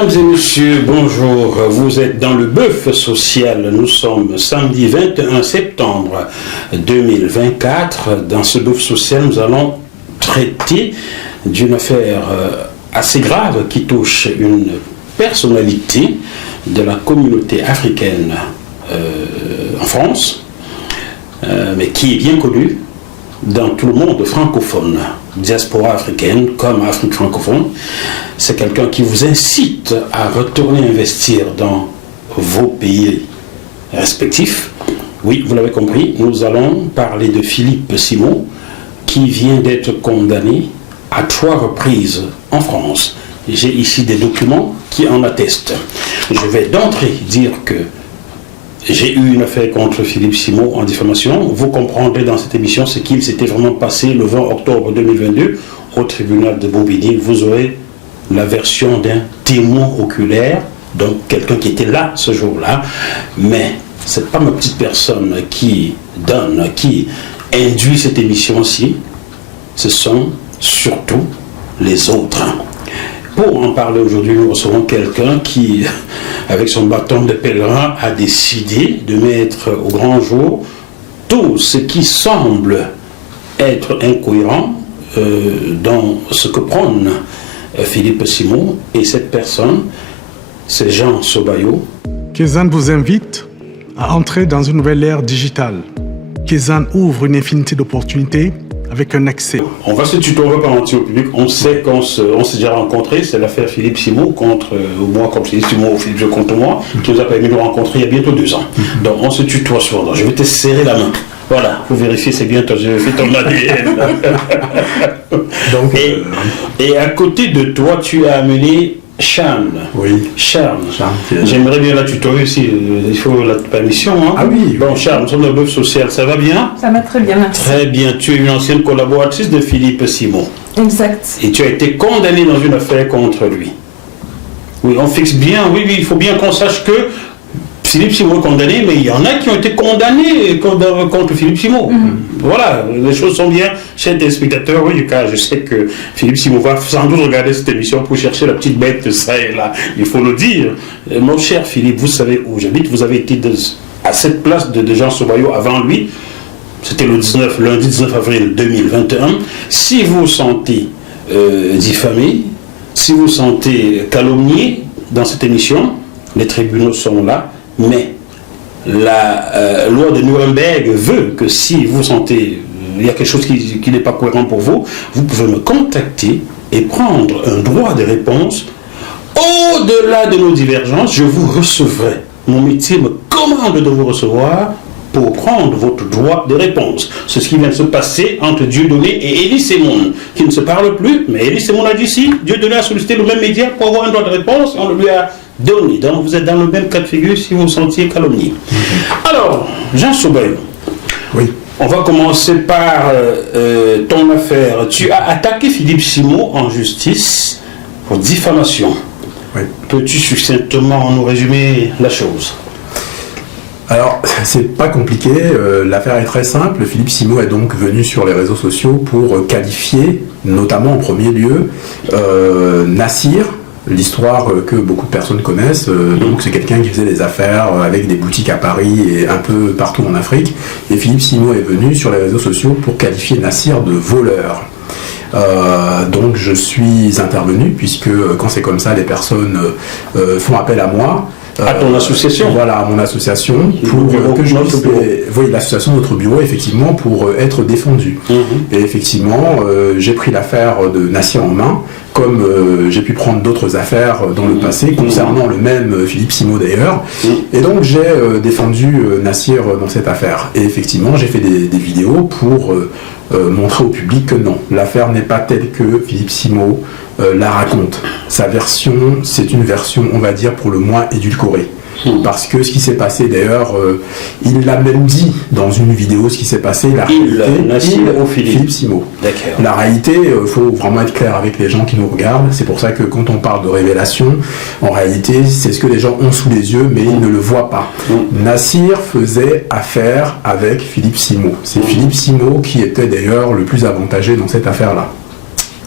Mesdames et messieurs, bonjour. Vous êtes dans le bœuf social. Nous sommes samedi 21 septembre 2024. Dans ce bœuf social, nous allons traiter d'une affaire assez grave qui touche une personnalité de la communauté africaine en France, mais qui est bien connue dans tout le monde francophone, diaspora africaine comme Afrique francophone. C'est quelqu'un qui vous incite à retourner investir dans vos pays respectifs. Oui, vous l'avez compris, nous allons parler de Philippe Simon, qui vient d'être condamné à 3 reprises en France. J'ai ici des documents qui en attestent. Je vais d'entrée dire que j'ai eu une affaire contre Philippe Simon en diffamation. Vous comprendrez dans cette émission ce qu'il s'était vraiment passé le 20 octobre 2022 au tribunal de Bobigny. Vous aurez la version d'un témoin oculaire, donc quelqu'un qui était là ce jour-là. Mais ce n'est pas ma petite personne qui donne, qui induit cette émission-ci. Ce sont surtout les autres. Pour en parler aujourd'hui, nous recevons quelqu'un qui, avec son bâton de pèlerin, a décidé de mettre au grand jour tout ce qui semble être incohérent dans ce que prône Philippe Simon. Et cette personne, c'est Jean Sobayo. Kézanne vous invite à entrer dans une nouvelle ère digitale. Kézanne ouvre une infinité d'opportunités avec un accès. On va se tutoyer, on va pas mentir au public. On sait qu'on s'est déjà rencontrés. C'est l'affaire Philippe Simon contre moi, comme Philippe Simon ou Philippe contre moi, qui nous a permis de nous rencontrer il y a bientôt 2 ans. Donc on se tutoie souvent. Je vais te serrer la main. Voilà, pour vérifier, c'est bien, j'ai fait ton ADN. Donc, et à côté de toi, tu as amené Charles. Oui. Charles. J'aimerais bien la tutoyer aussi. Il faut la permission. Hein? Ah oui. Bon, Charles, nous sommes dans le bœuf social. Ça va bien? Ça va très bien, merci. Très bien. Tu es une ancienne collaboratrice de Philippe Simon. Exact. Et tu as été condamnée dans une affaire contre lui. Oui, on fixe bien. Oui, il faut bien qu'on sache que Philippe Simon est condamné, mais il y en a qui ont été condamnés contre Philippe Simon. Voilà, les choses sont bien. Chers téléspectateurs, oui, car je sais que Philippe Simon va sans doute regarder cette émission pour chercher la petite bête, ça et là. Il faut le dire. Mon cher Philippe, vous savez où j'habite. Vous avez été à cette place de Jean Sobayo avant lui. C'était le lundi 19 avril 2021. Si vous vous sentez diffamé, si vous vous sentez calomnié dans cette émission, les tribunaux sont là. Mais la loi de Nuremberg veut que si vous sentez il y a quelque chose qui n'est pas cohérent pour vous, vous pouvez me contacter et prendre un droit de réponse. Au-delà de nos divergences, je vous recevrai. Mon métier me commande de vous recevoir pour prendre votre droit de réponse. C'est ce qui vient de se passer entre Dieudonné et Elie Semoun, qui ne se parlent plus, mais Elie Semoun a dit si, Dieudonné a sollicité le même média pour avoir un droit de réponse, on le lui a donné. Donc vous êtes dans le même cas de figure si vous vous sentiez calomnié. Alors, Jean Sobayo, oui. On va commencer par ton affaire. Tu as attaqué Philippe Simon en justice pour diffamation. Oui. Peux-tu succinctement nous résumer la chose? Alors, c'est pas compliqué, l'affaire est très simple. Philippe Simon est donc venu sur les réseaux sociaux pour qualifier, notamment en premier lieu, Nassir, l'histoire que beaucoup de personnes connaissent. Donc c'est quelqu'un qui faisait des affaires avec des boutiques à Paris et un peu partout en Afrique. Et Philippe Simon est venu sur les réseaux sociaux pour qualifier Nassir de voleur. Donc je suis intervenu, puisque quand c'est comme ça, les personnes font appel à moi. À ton association? Voilà, à mon association, pour que je puisse... Oui, l'association Notre Bureau, effectivement, pour être défendu. Et effectivement, j'ai pris l'affaire de Nassir en main, comme j'ai pu prendre d'autres affaires dans le passé, concernant le même Philippe Simon d'ailleurs. Et donc j'ai défendu Nassir dans cette affaire. Et effectivement, j'ai fait des vidéos pour montrer au public que non, l'affaire n'est pas telle que Philippe Simon la raconte. Sa version, c'est une version, on va dire, pour le moins édulcorée. Parce que ce qui s'est passé, d'ailleurs, il l'a même dit dans une vidéo, ce qui s'est passé, la réalité, Philippe Simon. La réalité, il faut vraiment être clair avec les gens qui nous regardent. C'est pour ça que quand on parle de révélation, en réalité, c'est ce que les gens ont sous les yeux, mais ils ne le voient pas. Nassir faisait affaire avec Philippe Simon. C'est Philippe Simon qui était d'ailleurs le plus avantagé dans cette affaire-là.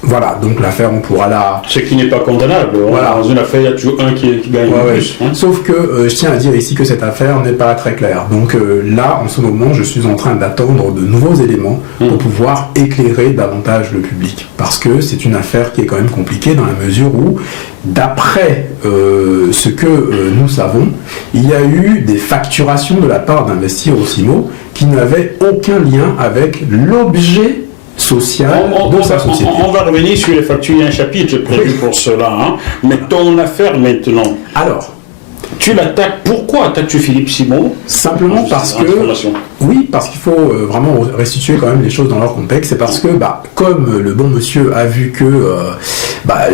Voilà, donc l'affaire, on pourra la... Ce qui n'est pas condamnable. Voilà. Dans une affaire, il y a toujours un qui gagne le plus. Hein. Sauf que je tiens à dire ici que cette affaire n'est pas très claire. Donc là, en ce moment, je suis en train d'attendre de nouveaux éléments pour pouvoir éclairer davantage le public. Parce que c'est une affaire qui est quand même compliquée dans la mesure où, d'après ce que nous savons, il y a eu des facturations de la part d'Investir Osimo qui n'avaient aucun lien avec l'objet social de sa société. On va revenir sur les factures, il y a un chapitre prévu pour cela. Hein. Mais ton affaire maintenant. Alors, tu l'attaques. Pourquoi attaques-tu Philippe Simon? Simplement parce que... Oui, parce qu'il faut vraiment restituer quand même les choses dans leur contexte. C'est parce que, comme le bon monsieur a vu que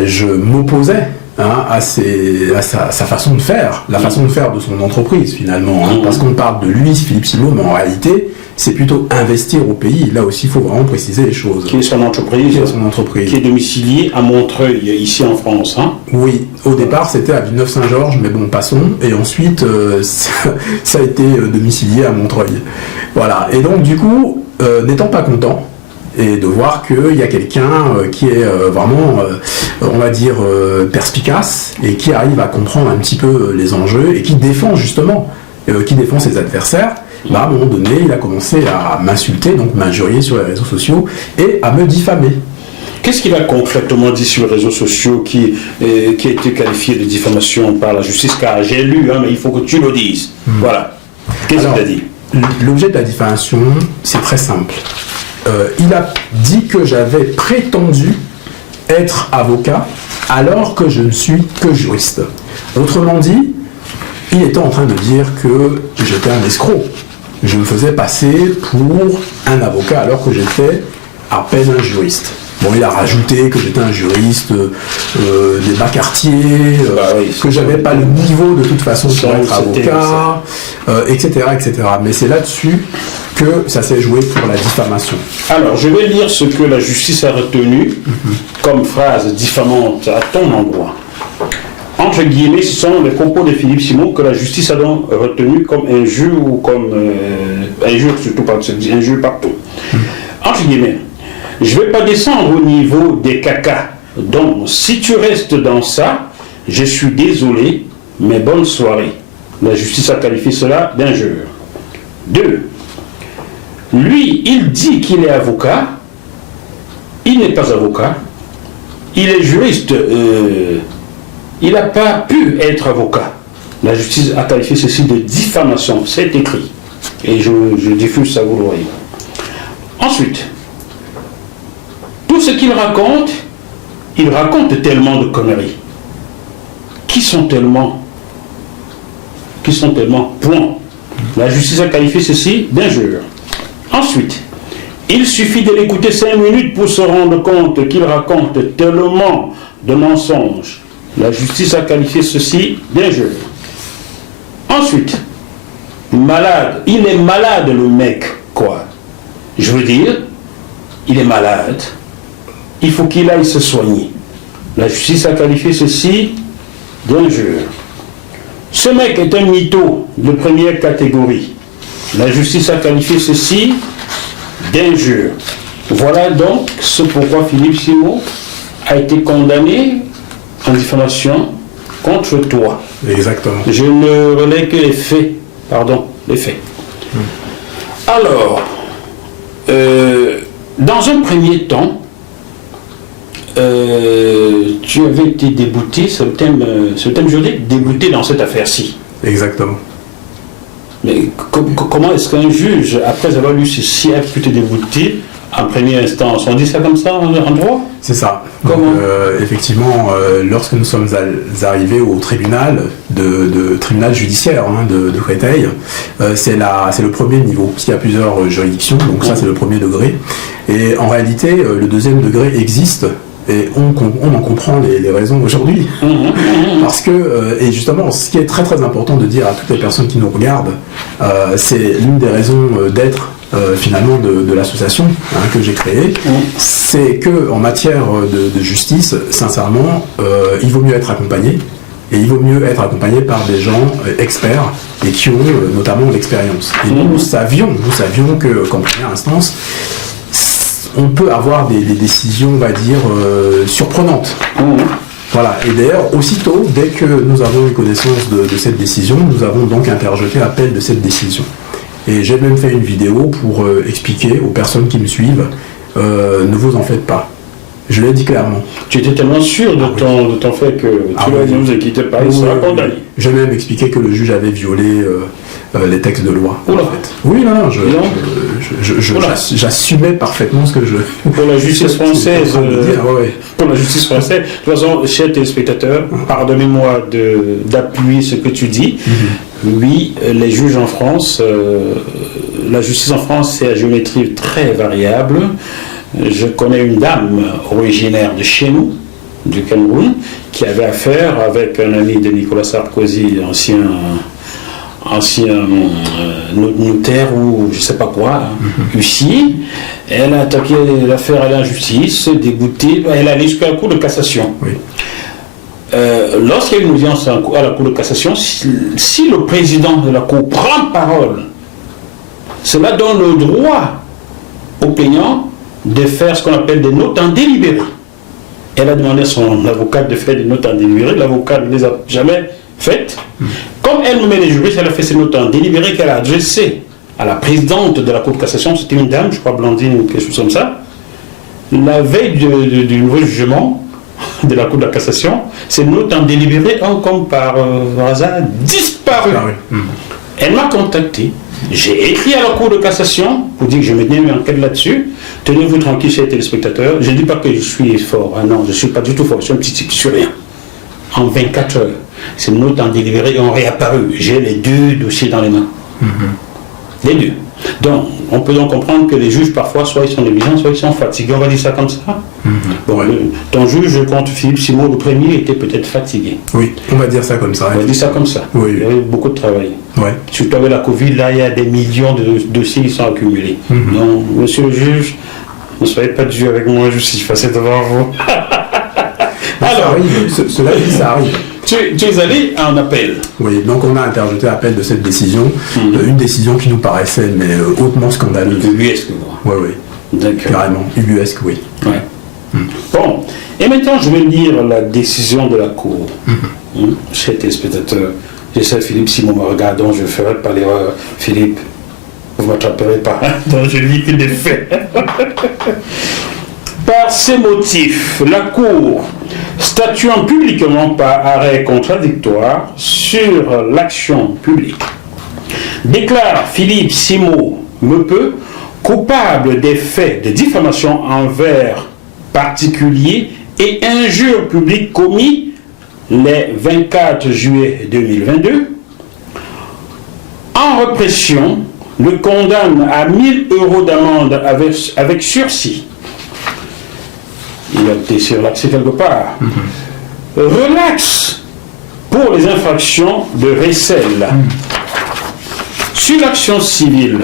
je m'opposais à sa façon de faire, la façon de faire de son entreprise finalement, parce qu'on parle de lui, Philippe Simon, mais en réalité, c'est plutôt investir au pays. Là aussi, il faut vraiment préciser les choses. Qui est son entreprise? Qui est domiciliée à Montreuil, ici en France. Hein? Oui, au départ, c'était à Villeneuve-Saint-Georges, mais bon, passons. Et ensuite, ça a été domicilié à Montreuil. Voilà. Et donc, du coup, n'étant pas content, et de voir qu'il y a quelqu'un qui est vraiment, on va dire, perspicace, et qui arrive à comprendre un petit peu les enjeux, et qui défend justement, qui défend ses adversaires, à un moment donné, il a commencé à m'insulter, donc m'injurier sur les réseaux sociaux, et à me diffamer. Qu'est-ce qu'il a concrètement dit sur les réseaux sociaux qui a été qualifié de diffamation par la justice? Car j'ai lu, mais il faut que tu le dises. Voilà. Qu'est-ce qu'il a dit? L'objet de la diffamation, c'est très simple. Il a dit que j'avais prétendu être avocat alors que je ne suis que juriste. Autrement dit, il était en train de dire que j'étais un escroc. Je me faisais passer pour un avocat alors que j'étais à peine un juriste. Bon, il a rajouté que j'étais un juriste des bas quartiers, que j'avais pas le niveau de toute façon pour être avocat, etc., etc. Mais c'est là-dessus que ça s'est joué pour la diffamation. Alors, je vais lire ce que la justice a retenu comme phrase diffamante à ton endroit. Entre guillemets, ce sont les propos de Philippe Simon que la justice a donc retenu comme injure ou comme injure, surtout parce que c'est injure partout. Entre guillemets, je ne vais pas descendre au niveau des cacas. Donc, si tu restes dans ça, je suis désolé, mais bonne soirée. La justice a qualifié cela d'injure. 2. Lui, il dit qu'il est avocat. Il n'est pas avocat. Il est juriste. Il n'a pas pu être avocat. La justice a qualifié ceci de diffamation. C'est écrit. Et je diffuse ça, vous le voyez. Ensuite, tout ce qu'il raconte, il raconte tellement de conneries. Qui sont tellement. Point. La justice a qualifié ceci d'injure. Ensuite, il suffit de l'écouter 5 minutes pour se rendre compte qu'il raconte tellement de mensonges. La justice a qualifié ceci d'injure. Ensuite, malade. Il est malade, le mec, quoi. Je veux dire, il est malade. Il faut qu'il aille se soigner. La justice a qualifié ceci d'injure. Ce mec est un mytho de première catégorie. La justice a qualifié ceci d'injure. Voilà donc ce pourquoi Philippe Simon a été condamné en diffamation contre toi. Exactement. Je ne relais que les faits. Pardon, les faits. Alors, dans un premier temps, tu avais été débouté, c'est le thème juridique, débouté dans cette affaire-ci. Exactement. Mais comment est-ce qu'un juge, après avoir lu ceci, a pu te débouter en première instance? On dit ça comme ça en droit? C'est ça. Comment? Effectivement, lorsque nous sommes arrivés au tribunal, tribunal judiciaire de Créteil, c'est le premier niveau, parce qu'il y a plusieurs juridictions, donc ça c'est le premier degré. Et en réalité, le deuxième degré existe. Et on en comprend les raisons aujourd'hui. Parce que, et justement, ce qui est très très important de dire à toutes les personnes qui nous regardent, c'est l'une des raisons d'être finalement de l'association que j'ai créée, c'est qu'en matière de justice, sincèrement, il vaut mieux être accompagné. Et il vaut mieux être accompagné par des gens experts et qui ont notamment l'expérience. Et nous savions qu'en première instance, on peut avoir des décisions, on va dire, surprenantes. Voilà, et d'ailleurs, aussitôt, dès que nous avons eu connaissance de cette décision, nous avons donc interjeté appel de cette décision. Et j'ai même fait une vidéo pour expliquer aux personnes qui me suivent, ne vous en faites pas. Je l'ai dit clairement. Tu étais tellement sûr de ton fait que tu l'as dit, ne vous inquiétez pas, il sera condamné. J'ai même expliqué que le juge avait violé les textes de loi. Oula. En fait. Oui, non, j'assumais parfaitement ce que je... Pour la justice française, ouais. Pour la justice française, de toute façon, chers téléspectateurs, pardonnez-moi d'appuyer ce que tu dis. Oui, les juges en France, la justice en France, c'est à géométrie très variable. Je connais une dame originaire de chez nous, du Cameroun, qui avait affaire avec un ami de Nicolas Sarkozy, ancien notaire ou je sais pas quoi, huissier. Elle a attaqué l'affaire à l'injustice, dégoûtée, elle est allée jusqu'à la Cour de cassation. Oui. Lorsqu'il y a une audience à la Cour de cassation, si le président de la Cour prend parole, cela donne le droit au plaignant de faire ce qu'on appelle des notes en délibéré. Elle a demandé à son avocat de faire des notes en délibéré, l'avocat ne les a jamais faites. Comme elle me met les juristes, elle a fait ces notes en délibéré qu'elle a adressées à la présidente de la Cour de cassation, c'était une dame, je crois Blandine ou quelque chose comme ça. La veille du nouveau jugement de la Cour de la cassation, ces notes en délibéré ont comme par hasard disparu. Elle m'a contacté. J'ai écrit à la Cour de cassation pour dire que je menais une enquête là-dessus. Tenez-vous tranquille, chers téléspectateurs. Je ne dis pas que je suis fort. Ah non, je ne suis pas du tout fort. Je suis un petit type sur rien. En 24 heures, ces notes en délibéré ont réapparu. J'ai les deux dossiers dans les mains. Les deux. Donc, on peut donc comprendre que les juges, parfois, soit ils sont négligents, soit ils sont fatigués. On va dire ça comme ça. Bon, ton juge contre Philippe Simon, le premier, était peut-être fatigué. Oui, on va dire ça comme ça. On va dire ça comme ça. Oui. Il y avait beaucoup de travail. Ouais. Surtout avec la Covid, là, il y a des millions de dossiers qui sont accumulés. Donc, monsieur le juge, ne soyez pas dur avec moi, je suis passé devant vous. Alors, ça arrive, cela dit, ça arrive. Tu es allé en appel. Oui, donc on a interjeté appel de cette décision, une décision qui nous paraissait mais hautement scandaleuse. Ubuesque, quoi. Oui. D'accord. Carrément, ubuesque, oui. Ouais. Bon, et maintenant je vais lire la décision de la Cour. Chers téléspectateurs, j'essaie Philippe Simon me regarde, donc je ferai pas l'erreur. Philippe, vous ne m'attraperez pas, donc je lis que des faits. Par ces motifs, la Cour, statuant publiquement par arrêt contradictoire sur l'action publique, déclare Philippe Simon Meupeu coupable des faits de diffamation envers particuliers et injures publiques commis les 24 juillet 2022. En répression, le condamne à 1 000 € d'amende avec sursis. Il a été surlaxé quelque part. Relax pour les infractions de recel. Sur l'action civile,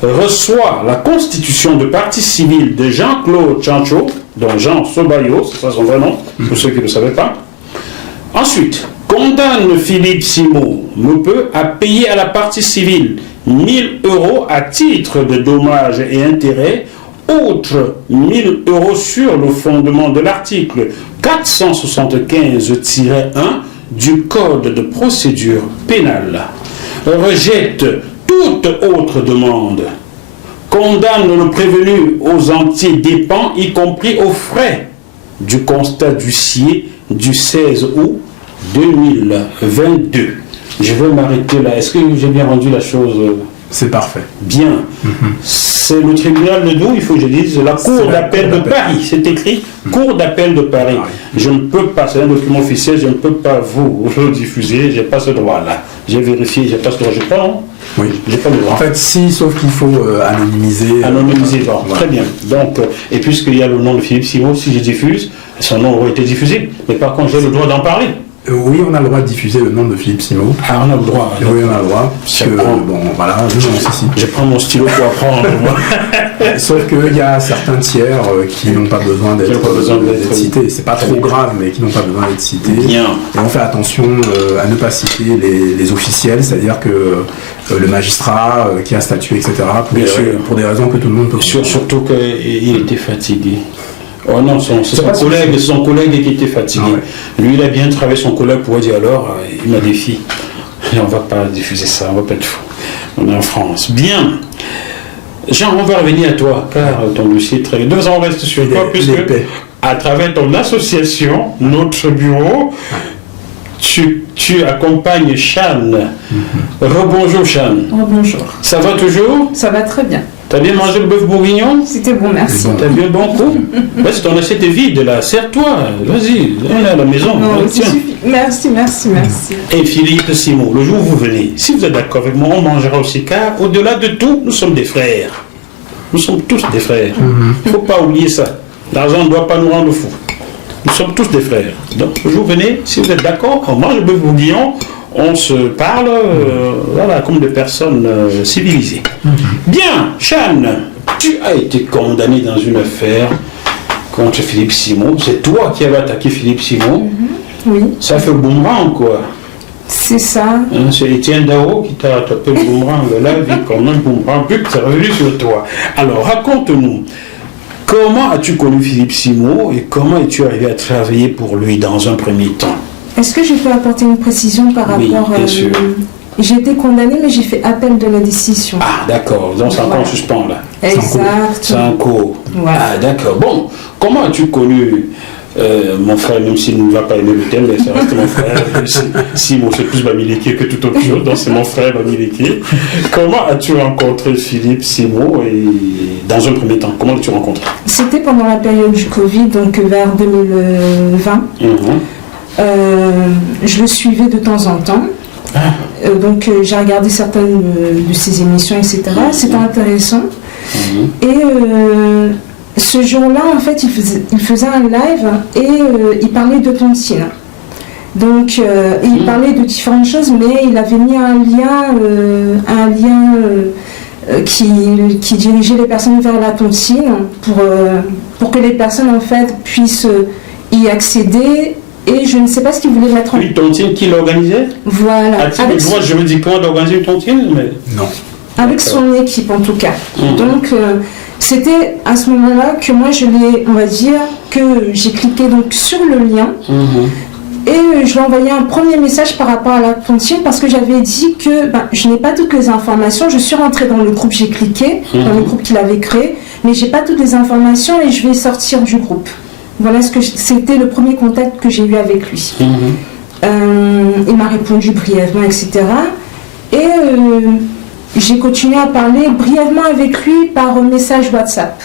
reçoit la constitution de partie civile de Jean-Claude Chancho, dont Jean Sobayo, c'est ça son vrai nom, pour ceux qui ne le savaient pas. Ensuite, condamne Philippe Simon Meupeu à payer à la partie civile 1 000 € à titre de dommages et intérêts, outre 1 000 € sur le fondement de l'article 475-1 du Code de procédure pénale. Rejette toute autre demande. Condamne le prévenu aux entiers dépens, y compris aux frais du constat d'huissier du 16 août 2022. Je vais m'arrêter là. Est-ce que j'ai bien rendu la chose? C'est parfait. Bien. C'est le tribunal de d'où, il faut que je dise, la Cour d'appel de Paris. C'est écrit Cour d'appel de Paris. Je ne peux pas, c'est un document officiel, je ne peux pas vous le diffuser, je n'ai pas ce droit-là. J'ai vérifié, j'ai pas ce droit, j'ai pas, non? Oui. J'ai pas le droit. En fait, si, sauf qu'il faut anonymiser. Anonymiser, bon, voilà. Très bien. Donc, et puisqu'il y a le nom de Philippe Simon, si je diffuse, son nom aurait été diffusé. Mais par contre, j'ai le droit d'en parler. Oui, on a le droit de diffuser le nom de Philippe Simot. Ah, on a le droit. Oui, on a le droit. Puisque, bon, voilà, je prends mon stylo pour apprendre. Sauf qu'il y a certains tiers qui n'ont pas besoin d'être cités. C'est pas trop grave, mais qui n'ont pas besoin d'être cités. Bien. Et on fait attention à ne pas citer les officiels, c'est-à-dire que le magistrat qui a statué, etc., pour des raisons que tout le monde peut comprendre. Surtout qu'il était fatigué. Oh non, c'est son collègue qui était fatigué. Ah ouais. Lui, il a bien travaillé, son collègue pourrait dire alors, il m'a défié. On ne va pas diffuser ça, on ne va pas être fou. On est en France. Bien. Jean, on va revenir à toi, car ton dossier est très... Nous allons rester sur toi, puisque à travers ton association, notre bureau, tu accompagnes Chan. Rebonjour Chan. Rebonjour. Ça va toujours? Ça va très bien. T'as bien mangé le bœuf bourguignon? C'était bon, merci. T'as bu un bon coup? Parce que ton assiette est vide là, serre-toi, vas-y, on est à la maison. Non, merci. Et Philippe Simot, le jour où vous venez, si vous êtes d'accord avec moi, on mangera aussi, car au-delà de tout, nous sommes des frères. Nous sommes tous des frères. Il ne faut pas oublier ça. L'argent ne doit pas nous rendre fous. Nous sommes tous des frères. Donc, le jour où vous venez, si vous êtes d'accord, on mange le bœuf bourguignon, on se parle voilà, comme des personnes civilisées. Bien, Chan, tu as été condamné dans une affaire contre Philippe Simot. C'est toi qui avais attaqué Philippe Simot. Oui. Ça fait boomerang, quoi. C'est ça. C'est Étienne Dao qui t'a tapé le boomerang. Là, il vit comme un boomerang, puis c'est revenu sur toi. Alors, raconte-nous, comment as-tu connu Philippe Simot et comment es-tu arrivé à travailler pour lui dans un premier temps? Est-ce que je peux apporter une précision par rapport... Oui, bien sûr. J'ai été condamnée, mais j'ai fait appel de la décision. Ah, d'accord. Donc, c'est encore en suspens, là. Exact. C'est en cours. Voilà. Ah, d'accord. Bon, comment as-tu connu mon frère, même s'il ne va pas aimer le thème, mais ça reste mon frère. Simon, c'est plus Bamileke que tout autre chose, donc c'est mon frère Bamileke. Comment as-tu rencontré Philippe Simot et dans un premier temps, comment l'as-tu rencontré? C'était pendant la période du Covid, donc vers 2020. Je le suivais de temps en temps. Donc j'ai regardé certaines de ses émissions, etc. C'était intéressant. Et ce jour-là, en fait, il faisait un live et il parlait de tontine. Donc il parlait de différentes choses, mais il avait mis un lien qui dirigeait les personnes vers la tontine pour que les personnes, en fait, puissent y accéder. Et je ne sais pas ce qu'il voulait mettre en... Une tontine qui l'organisait? Voilà. Avec le droit juridiquement d'organiser une tontine? Mais... Non. Avec son équipe, en tout cas. Donc, c'était à ce moment-là que moi, on va dire, que j'ai cliqué donc sur le lien. Et je lui ai envoyé un premier message par rapport à la tontine parce que j'avais dit que je n'ai pas toutes les informations. Je suis rentrée dans le groupe, j'ai cliqué, dans le groupe qu'il avait créé, mais j'ai pas toutes les informations et je vais sortir du groupe. Voilà c'était le premier contact que j'ai eu avec lui. Il m'a répondu brièvement, etc. Et j'ai continué à parler brièvement avec lui par message WhatsApp.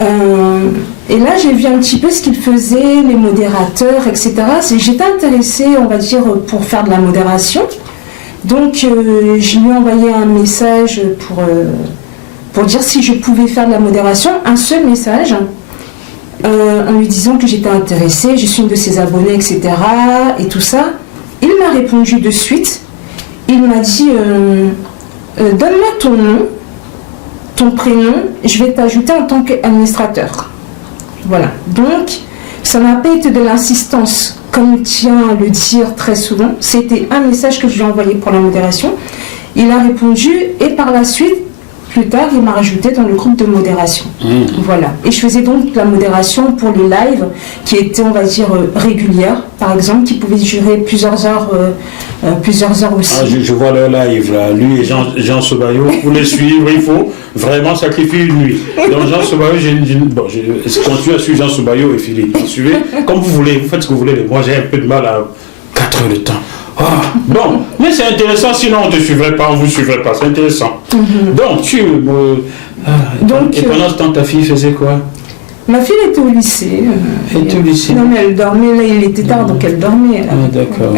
Et là, j'ai vu un petit peu ce qu'il faisait, les modérateurs, etc. J'étais intéressée, on va dire, pour faire de la modération. Donc, je lui ai envoyé un message pour dire si je pouvais faire de la modération, un seul message. En lui disant que j'étais intéressée, je suis une de ses abonnés, etc. et tout ça. Il m'a répondu de suite. Il m'a dit donne-moi ton nom, ton prénom, je vais t'ajouter en tant qu'administrateur. Voilà. Donc, ça n'a pas été de l'insistance, comme il tient à le dire très souvent. C'était un message que je lui ai envoyé pour la modération. Il a répondu et par la suite, plus tard, il m'a rajouté dans le groupe de modération. Voilà. Et je faisais donc la modération pour les lives qui étaient, on va dire, régulières, par exemple, qui pouvaient durer plusieurs heures aussi. Ah, je vois le live, là. Lui et Jean Sobayo, pour les suivre, il faut vraiment sacrifier une nuit. Donc, Jean Sobayo, je continue à suivre Jean Sobayo et Philippe. Vous suivez comme vous voulez, vous faites ce que vous voulez. Moi, j'ai un peu de mal à 4 heures de temps. Bon, mais c'est intéressant, sinon on ne te suivrait pas, on ne vous suivrait pas, c'est intéressant. Donc, et pendant ce temps, ta fille faisait quoi? Ma fille était au lycée. Elle était au lycée? Non, mais elle dormait, là il était tard, donc elle dormait. Ah, d'accord.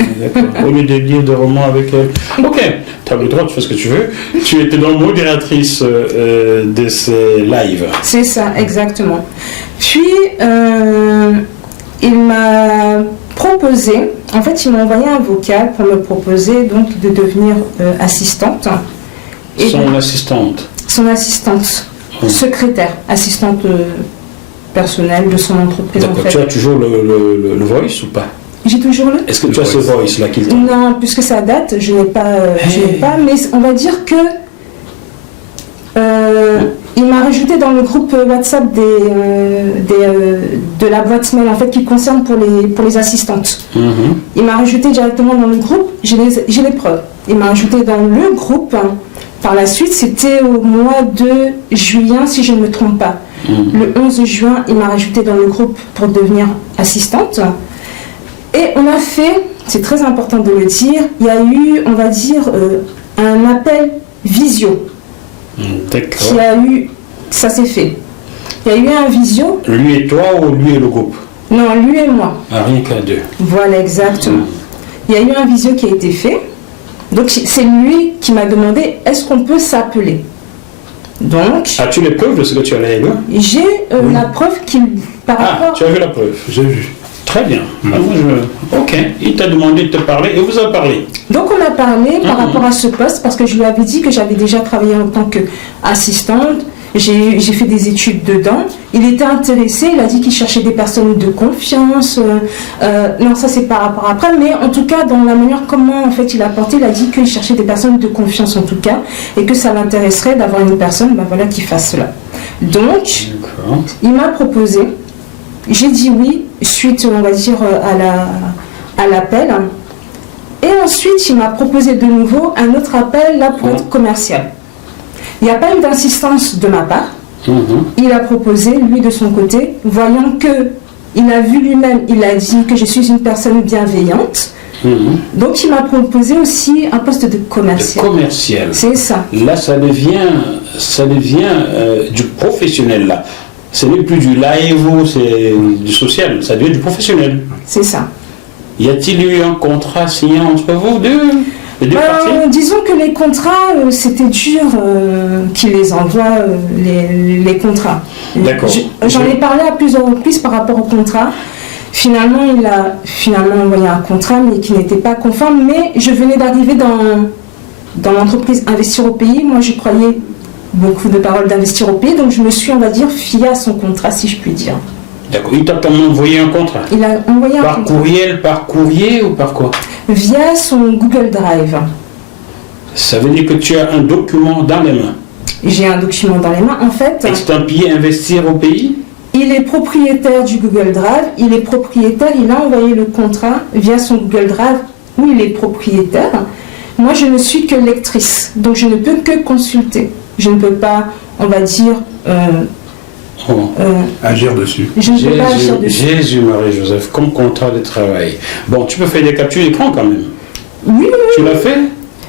Au lieu de lire des romans avec elle. Ok, tu as le droit, tu fais ce que tu veux. Tu étais donc modératrice de ces lives. C'est ça, exactement. Puis, il m'a proposé, en fait, il m'a envoyé un vocal pour me proposer donc de devenir assistante. Et Son assistante. Son assistante, secrétaire, assistante personnelle de son entreprise. D'accord. En fait. Tu as toujours le voice ou pas? J'ai toujours le. Est-ce que tu as ce voice là qu'il t'a? Non, puisque ça date, je n'ai pas, mais on va dire que il m'a rajouté dans le groupe WhatsApp de la boîte mail en fait qui concerne pour les assistantes. Il m'a rajouté directement dans le groupe, j'ai les preuves. Il m'a rajouté dans le groupe. Par la suite, c'était au mois de juin, si je ne me trompe pas. Le 11 juin, il m'a rajouté dans le groupe pour devenir assistante. Et on a fait, c'est très important de le dire, il y a eu, on va dire, un appel visio. D'accord. Qui a eu, ça s'est fait. Il y a eu un visio. Lui et toi ou lui et le groupe? Non, lui et moi. Ah, rien qu'à deux. Voilà, exactement. Il y a eu un visio qui a été fait. Donc c'est lui qui m'a demandé est-ce qu'on peut s'appeler. Donc. As-tu les preuves de ce que tu as là? J'ai la preuve par rapport. Tu as vu la preuve? J'ai vu. Très bien. Ok. Il t'a demandé de te parler et vous avez parlé. Donc on a parlé par rapport à ce poste parce que je lui avais dit que j'avais déjà travaillé en tant qu'assistante. J'ai fait des études dedans. Il était intéressé, il a dit qu'il cherchait des personnes de confiance. Non, ça c'est par rapport après, mais en tout cas, dans la manière comment en fait il a porté, il a dit qu'il cherchait des personnes de confiance en tout cas, et que ça l'intéresserait d'avoir une personne qui fasse cela. Donc, il m'a proposé, j'ai dit oui, suite, on va dire, à l'appel. Et ensuite, il m'a proposé de nouveau un autre appel, là, pour être commercial. Il n'y a pas eu d'insistance de ma part. Il a proposé, lui de son côté, voyant que il a vu lui-même, il a dit que je suis une personne bienveillante. Donc il m'a proposé aussi un poste de commercial. De commercial. C'est ça. Là, ça devient du professionnel là. Ce n'est plus du live ou c'est du social, ça devient du professionnel. C'est ça. Y a-t-il eu un contrat signé entre vous deux? Disons que les contrats, c'était dur qu'ils les envoient, les contrats. D'accord. J'en ai parlé à plusieurs reprises par rapport au contrat. Finalement, il a envoyé un contrat, mais qui n'était pas conforme. Mais je venais d'arriver dans l'entreprise Investir au Pays. Moi, je croyais beaucoup de paroles d'Investir au Pays. Donc, je me suis, on va dire, fiée à son contrat, si je puis dire. D'accord. Il t'a quand même envoyé un contrat? Il a envoyé un contrat. Par courriel, par courrier ou par quoi? Via son Google Drive. Ça veut dire que tu as un document dans les mains? J'ai un document dans les mains. En fait, estampillé Investir au Pays? Il est propriétaire du Google Drive. Il a envoyé le contrat via son Google Drive où il est propriétaire. Moi, je ne suis que lectrice. Donc, je ne peux que consulter. Je ne peux pas, on va dire... agir dessus. Je ne peux pas agir dessus. Jésus, Marie-Joseph, comme contrat de travail. Bon, tu peux faire des captures d'écran quand même. Oui. Tu l'as fait?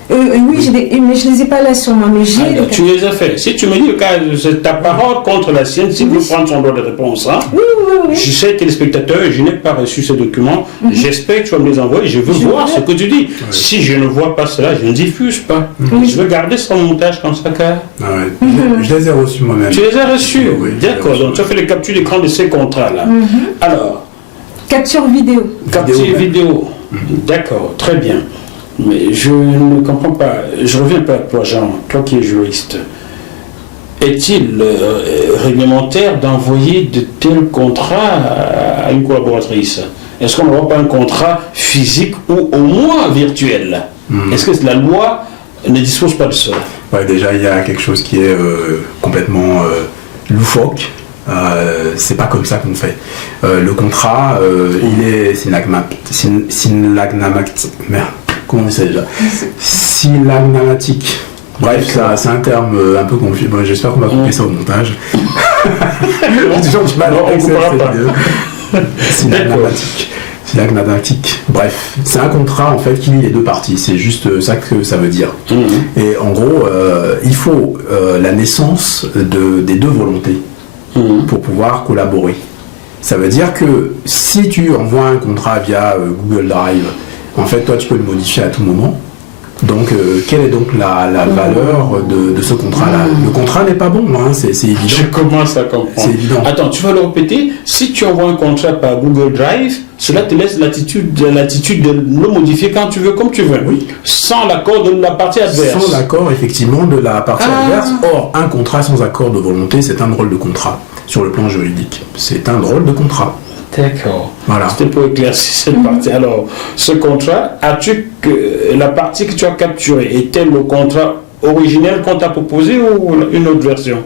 Oui, mais je ne les ai pas là sur moi. Mais j'ai tu les as fait. Si tu me dis que c'est ta parole contre la sienne, si vous prenez son droit de réponse, hein, oui. Je sais, téléspectateur, je n'ai pas reçu ces documents. J'espère que tu vas me les envoyer. Je veux voir ce que tu dis. Si je ne vois pas cela, je ne diffuse pas. Je veux garder son montage comme ça, car... Je les ai reçus moi-même. Tu les as reçus? Oui, d'accord. Donc tu as fait les captures d'écran de ces contrats-là. Alors. Capture vidéo. Capture vidéo. D'accord, très bien. Mais je ne comprends pas. Je reviens pas à toi, Jean, toi qui es juriste. Est-il réglementaire d'envoyer de tels contrats à une collaboratrice? Est-ce qu'on n'aura pas un contrat physique ou au moins virtuel? Est-ce que la loi ne dispose pas de ça? Déjà, il y a quelque chose qui est complètement loufoque. C'est pas comme ça qu'on fait. Le contrat, comment on dit ça déjà? Syllagmatique. Bref, c'est un terme un peu confus. Bon, j'espère qu'on va couper ça au montage. Syllagmatique. Bref, c'est un contrat en fait qui lie les deux parties. C'est juste ça que ça veut dire. Et en gros, il faut la naissance des deux volontés pour pouvoir collaborer. Ça veut dire que si tu envoies un contrat via Google Drive, en fait, toi, tu peux le modifier à tout moment. Donc, quelle est donc la valeur de ce contrat-là? Le contrat n'est pas bon, hein, c'est évident. Je commence à comprendre. C'est évident. Attends, tu vas le répéter. Si tu envoies un contrat par Google Drive, cela te laisse latitude de le modifier quand tu veux, comme tu veux. Oui. Sans l'accord de la partie adverse. Sans l'accord, effectivement, de la partie adverse. Or, un contrat sans accord de volonté, c'est un drôle de contrat sur le plan juridique. C'est un drôle de contrat. D'accord. Voilà. C'était pour éclaircir cette partie. Alors, ce contrat, la partie que tu as capturée, était le contrat originel qu'on t'a proposé ou une autre version?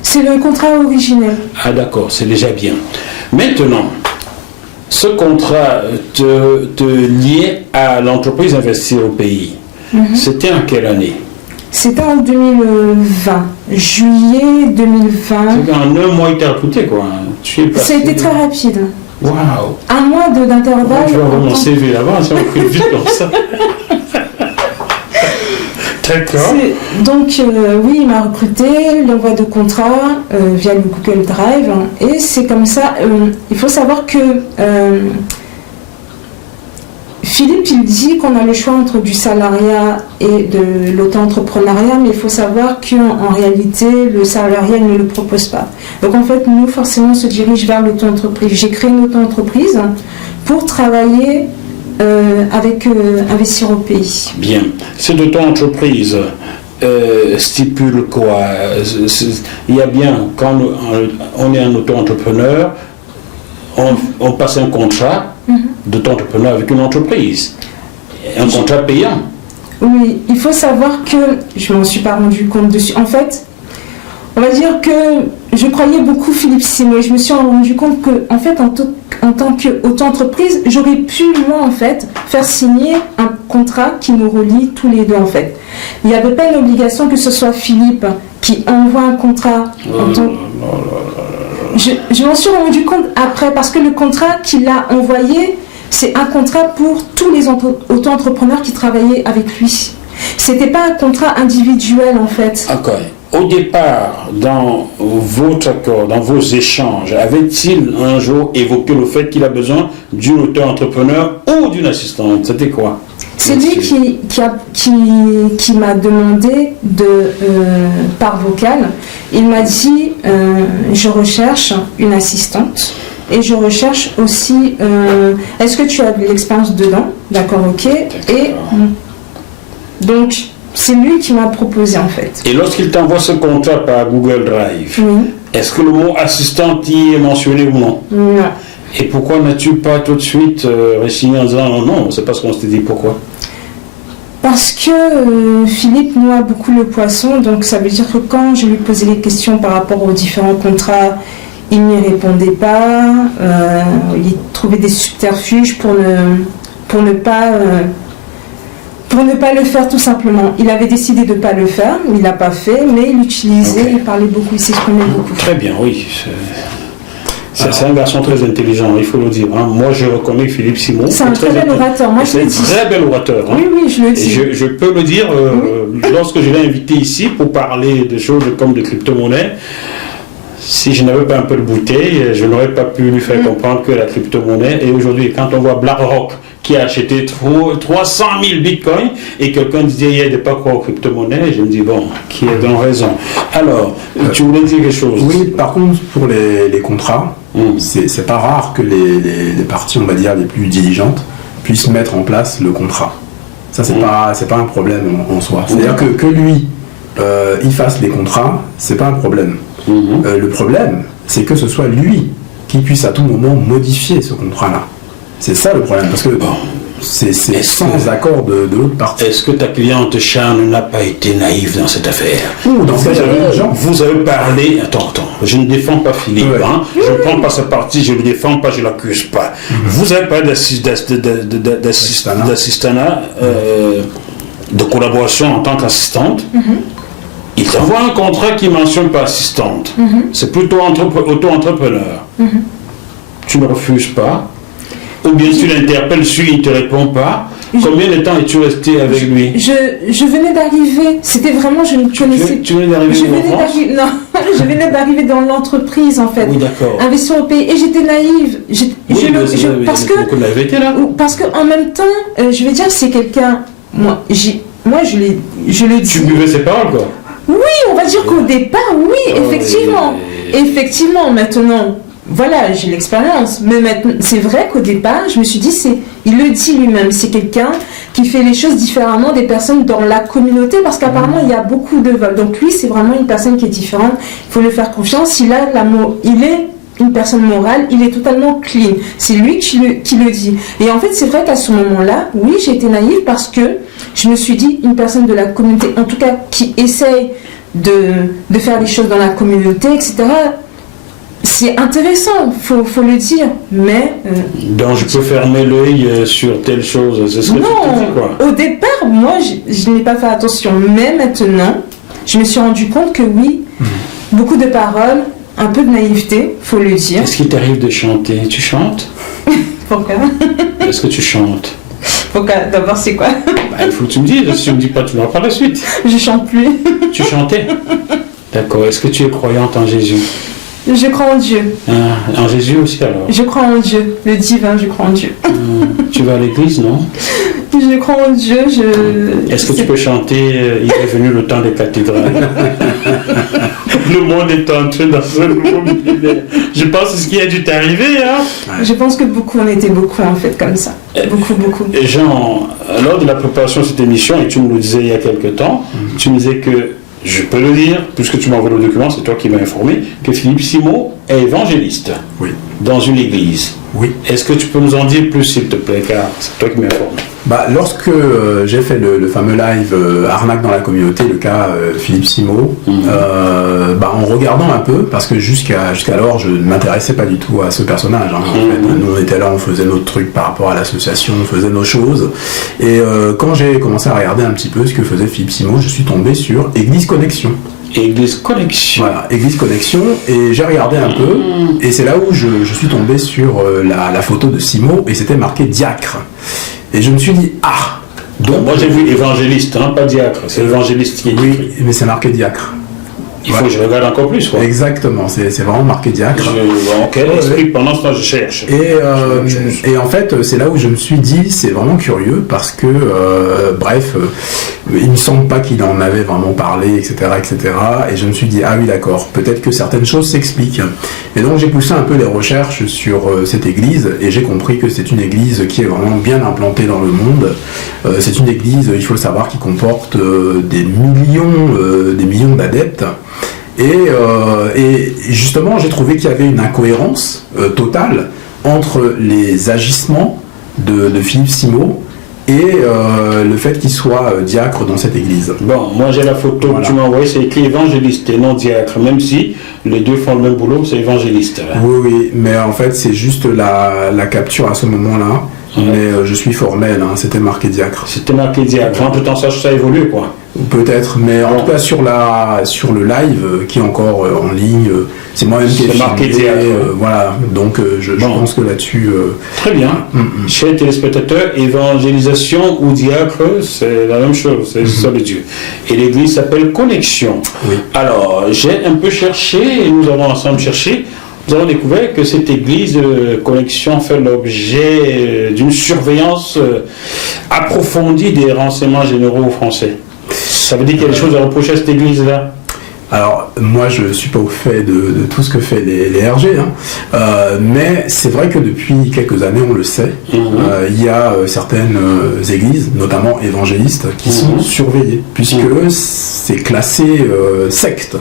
C'est le contrat originel. Ah d'accord, c'est déjà bien. Maintenant, ce contrat te liait à l'entreprise Investir au pays. C'était en quelle année? C'était en 2020, juillet 2020. C'est qu'en un mois, il t'a recruté, quoi. Tu es passé... Ça a été très rapide. Waouh! Un mois d'intervalle. Je vais envoyer mon CV là-bas, si on recrute vite comme ça. D'accord. Donc, oui, il m'a recruté, l'envoi de contrat via le Google Drive. Et c'est comme ça. Il faut savoir que Philippe, il dit qu'on a le choix entre du salariat et de l'auto-entrepreneuriat, mais il faut savoir qu'en réalité, le salariat ne le propose pas. Donc, en fait, nous, forcément, on se dirige vers l'auto-entreprise. J'ai créé une auto-entreprise pour travailler avec Investir au pays. Bien. Cette auto-entreprise stipule quoi? Il y a bien, quand on est un auto-entrepreneur, on passe un contrat d'auto-entrepreneur avec une entreprise. Un contrat payant. Oui, il faut savoir que je m'en suis pas rendu compte dessus. En fait, on va dire que je croyais beaucoup Philippe Simon et je me suis rendu compte que, en fait, en tant qu'auto-entreprise, j'aurais pu, moi, en fait, faire signer un contrat qui nous relie tous les deux, en fait. Il n'y avait pas une obligation que ce soit Philippe qui envoie un contrat. Je m'en suis rendu compte après parce que le contrat qu'il a envoyé, c'est un contrat pour tous les auto-entrepreneurs qui travaillaient avec lui. C'était pas un contrat individuel en fait. Ok. Au départ, dans votre accord, dans vos échanges, avait-il un jour évoqué le fait qu'il a besoin d'un auto-entrepreneur ou d'une assistante? C'était quoi? C'est lui qui m'a demandé par vocal. Il m'a dit je recherche une assistante et je recherche aussi est-ce que tu as de l'expérience dedans? D'accord, ok. Et donc c'est lui qui m'a proposé en fait. Et lorsqu'il t'envoie ce contrat par Google Drive, est-ce que le mot assistante y est mentionné ou non? Non. Et pourquoi n'as-tu pas tout de suite re-signé en disant non, c'est parce qu'on s'était dit pourquoi? Parce que Philippe noie beaucoup le poisson, donc ça veut dire que quand je lui posais les questions par rapport aux différents contrats, il n'y répondait pas, il trouvait des subterfuges pour ne pas le faire tout simplement. Il avait décidé de ne pas le faire, il ne l'a pas fait, mais il utilisait, il parlait beaucoup, il s'exprimait beaucoup. Très bien, oui. C'est un garçon très intelligent, il faut le dire. Hein. Moi, je reconnais Philippe Simon. C'est un très bel orateur. Moi, je le dis. C'est un très bel orateur. Hein. Oui, je le dis. Et je peux le dire, lorsque je l'ai invité ici pour parler de choses comme de crypto-monnaie, si je n'avais pas un peu de bouteille, je n'aurais pas pu lui faire comprendre que la crypto-monnaie, et aujourd'hui, quand on voit BlackRock qui a acheté 300 000 bitcoins, et quelqu'un disait il n'est pas quoi aux crypto-monnaies, je me dis bon, qui a donc raison. Alors, tu voulais dire quelque chose? Oui, par contre, pour les contrats, c'est pas rare que les parties, on va dire, les plus diligentes puissent mettre en place le contrat. Ça, c'est pas un problème en soi. C'est-à-dire que lui, il fasse les contrats, c'est pas un problème. Le problème, c'est que ce soit lui qui puisse à tout moment modifier ce contrat-là. C'est ça le problème, parce que c'est sans accord de l'autre partie. Est-ce que ta cliente Charles n'a pas été naïve dans cette affaire? Vous avez parlé... Attends, je ne défends pas Philippe, hein. Je ne prends pas sa partie, je ne le défends pas, je ne l'accuse pas. Vous avez parlé d'assistanat, de collaboration en tant qu'assistante. Il t'envoie un contrat qui ne mentionne pas assistante. C'est plutôt auto-entrepreneur. Tu ne refuses pas. Ou bien tu l'interpelles, il ne te répond pas. Combien de temps es-tu resté avec lui? Je venais d'arriver. C'était vraiment, je ne connaissais pas. Tu venais d'arriver en France? Non, je venais d'arriver dans l'entreprise en fait. Oui, d'accord. Investir au pays. Et j'étais naïve. Parce que en même temps, je vais dire, c'est quelqu'un. Moi, moi je le dis. Tu buvais ses paroles, quoi. Oui, on va dire qu'au départ, oui, effectivement. Effectivement, maintenant, voilà, j'ai l'expérience. Mais maintenant, c'est vrai qu'au départ, je me suis dit, il le dit lui-même, c'est quelqu'un qui fait les choses différemment des personnes dans la communauté, parce qu'apparemment, il y a beaucoup de vols. Donc lui, c'est vraiment une personne qui est différente. Il faut lui faire confiance. Il est une personne morale, il est totalement clean. C'est lui qui le dit. Et en fait, c'est vrai qu'à ce moment-là, oui, j'ai été naïve parce que je me suis dit, une personne de la communauté, en tout cas qui essaye de faire des choses dans la communauté, etc., c'est intéressant, faut le dire, mais... Donc je peux fermer l'œil sur telle chose, c'est ce que tu te dis, quoi. Au départ, moi, je n'ai pas fait attention, mais maintenant, je me suis rendu compte que oui, beaucoup de paroles, un peu de naïveté, faut le dire. Est-ce qu'il t'arrive de chanter? Tu chantes? Pourquoi? Est-ce que tu chantes? Pourquoi? D'abord, c'est quoi? Il faut que tu me dises, si tu me dis pas, tu m'en parles la suite. Je chante plus. Tu chantais? D'accord. Est-ce que tu es croyante en Jésus? Je crois en Dieu. Ah, en Jésus aussi alors? Je crois en Dieu. Le divin, je crois en Dieu. Tu vas à l'église, non? Je crois en Dieu. Est-ce que tu peux chanter Il est venu le temps des cathédrales? Le monde est entré dans un nouveau millénaire. Je pense que c'est ce qui a dû t'arriver, hein? Je pense que on était beaucoup en fait comme ça. Beaucoup. Et Jean, lors de la préparation de cette émission, et tu me le disais il y a quelque temps, tu me disais que, je peux le dire, puisque tu m'as envoyé le document, c'est toi qui m'as informé, que Philippe Simot est évangéliste. Oui. Dans une église. Oui. Est-ce que tu peux nous en dire plus, s'il te plaît, car c'est toi qui m'as informé. Lorsque j'ai fait le fameux live Arnaque dans la communauté, le cas Philippe Simot, en regardant un peu, parce que jusqu'alors je ne m'intéressais pas du tout à ce personnage. En fait. Nous on était là, on faisait notre truc par rapport à l'association, on faisait nos choses. Et quand j'ai commencé à regarder un petit peu ce que faisait Philippe Simot, je suis tombé sur Église Connexion. Église Connexion. Voilà, Église Connexion, et j'ai regardé un peu, et c'est là où je suis tombé sur la photo de Simot, et c'était marqué diacre. Et je me suis dit, donc moi j'ai vu évangéliste, hein, pas diacre, c'est évangéliste qui est écrit. Oui, mais c'est marqué diacre. Il faut que je regarde encore plus, quoi. Exactement, c'est vraiment marqué diacre. Pendant ce temps, je cherche. Et en fait, c'est là où je me suis dit, c'est vraiment curieux, parce que, il ne me semble pas qu'il en avait vraiment parlé, etc., etc. Et je me suis dit, ah oui, d'accord, peut-être que certaines choses s'expliquent. Et donc, j'ai poussé un peu les recherches sur cette église, et j'ai compris que c'est une église qui est vraiment bien implantée dans le monde. C'est une église, il faut le savoir, qui comporte des millions d'adeptes. Et justement, j'ai trouvé qu'il y avait une incohérence totale entre les agissements de Philippe Simot et le fait qu'il soit diacre dans cette église. Bon, moi j'ai la photo que tu m'as envoyée, c'est écrit évangéliste et non diacre, même si les deux font le même boulot, c'est évangéliste. Oui, mais en fait c'est juste la capture à ce moment-là. Mais je suis formel, hein, c'était marqué diacre. C'était marqué diacre, en tout temps ça a évolué, quoi. Peut-être, mais en tout cas sur le live qui est encore en ligne, c'est moi-même qui ai filmé, marqué diacre. Voilà, donc je pense que là-dessus... Très bien. Chers téléspectateurs, évangélisation ou diacre, c'est la même chose, c'est ça de Dieu. Et l'église s'appelle Connexion. Oui. Alors, j'ai un peu cherché, et nous avons ensemble cherché. Nous avons découvert que cette église Connexion fait l'objet d'une surveillance approfondie des renseignements généraux français. Ça veut dire qu'il y a des choses à reprocher à cette église-là? Alors, moi, je ne suis pas au fait de tout ce que fait les RG, hein. Mais c'est vrai que depuis quelques années, on le sait, il y a certaines églises, notamment évangélistes, qui sont surveillées, puisque c'est classé secte,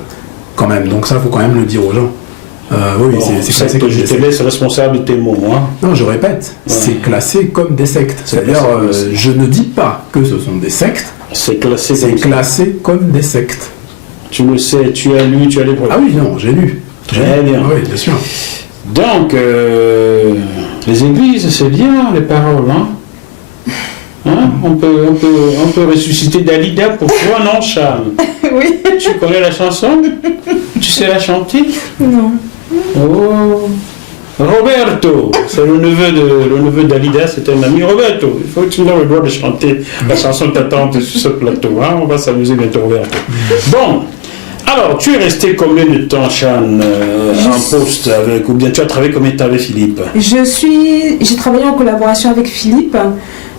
quand même. Donc ça, il faut quand même le dire aux gens. Oui, c'est classé comme je te laisse responsable de tes mots, hein. Non, je répète, c'est classé comme des sectes. C'est-à-dire, je ne dis pas que ce sont des sectes, c'est classé comme des sectes. Tu le sais, tu as lu, tu as les preuves. Ah oui, non, j'ai lu. Très bien. Oui, bien sûr. Donc, les églises, c'est bien les paroles, hein. On peut ressusciter Dalida pour toi, non, Charles? Oui. Tu connais la chanson? Tu sais la chanter? Non. Oh, Roberto, c'est le neveu d'Alida, c'est un ami. Roberto, il faut que tu nous donnes le droit de chanter la chanson de ta tante sur ce plateau, hein? On va s'amuser bientôt, Roberto. Bon, alors, tu es resté combien de temps, Chan, en poste avec, ou bien tu as travaillé combien de temps avec Philippe? J'ai travaillé en collaboration avec Philippe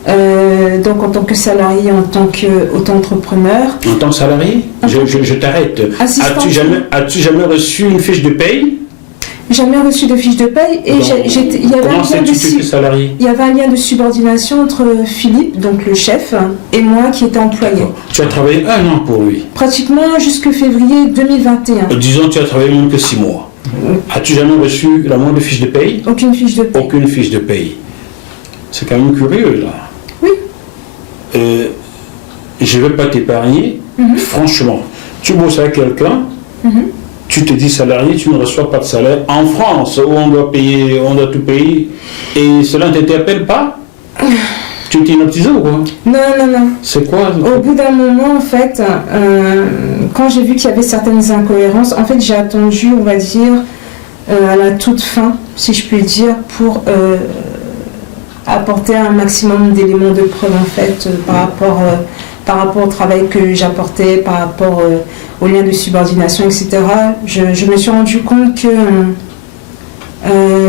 donc en tant que salarié, en tant qu'auto-entrepreneur. En tant que salarié, je t'arrête. As-tu jamais reçu une fiche de paye? Jamais reçu de fiche de paye et il y avait un lien de subordination entre Philippe, donc le chef, et moi qui était employé. Tu as travaillé 1 an pour lui? Pratiquement jusqu'à février 2021. Disons tu as travaillé même que 6 mois. As-tu jamais reçu la moindre fiche de paye? Aucune fiche de paye. Aucune fiche de paye. C'est quand même curieux là. Oui. Je ne vais pas t'épargner. Franchement, tu bosses avec quelqu'un, tu te dis salarié, tu ne reçois pas de salaire. En France, où on doit payer, on doit tout payer, et cela ne t'interpelle pas? Tu t'es hypnotisé ou quoi? Non. C'est quoi? Au bout d'un moment, en fait, quand j'ai vu qu'il y avait certaines incohérences, en fait, j'ai attendu, on va dire, à la toute fin, si je puis dire, pour apporter un maximum d'éléments de preuve, en fait, par rapport au travail que j'apportais, par rapport aux liens de subordination, etc. Je me suis rendu compte que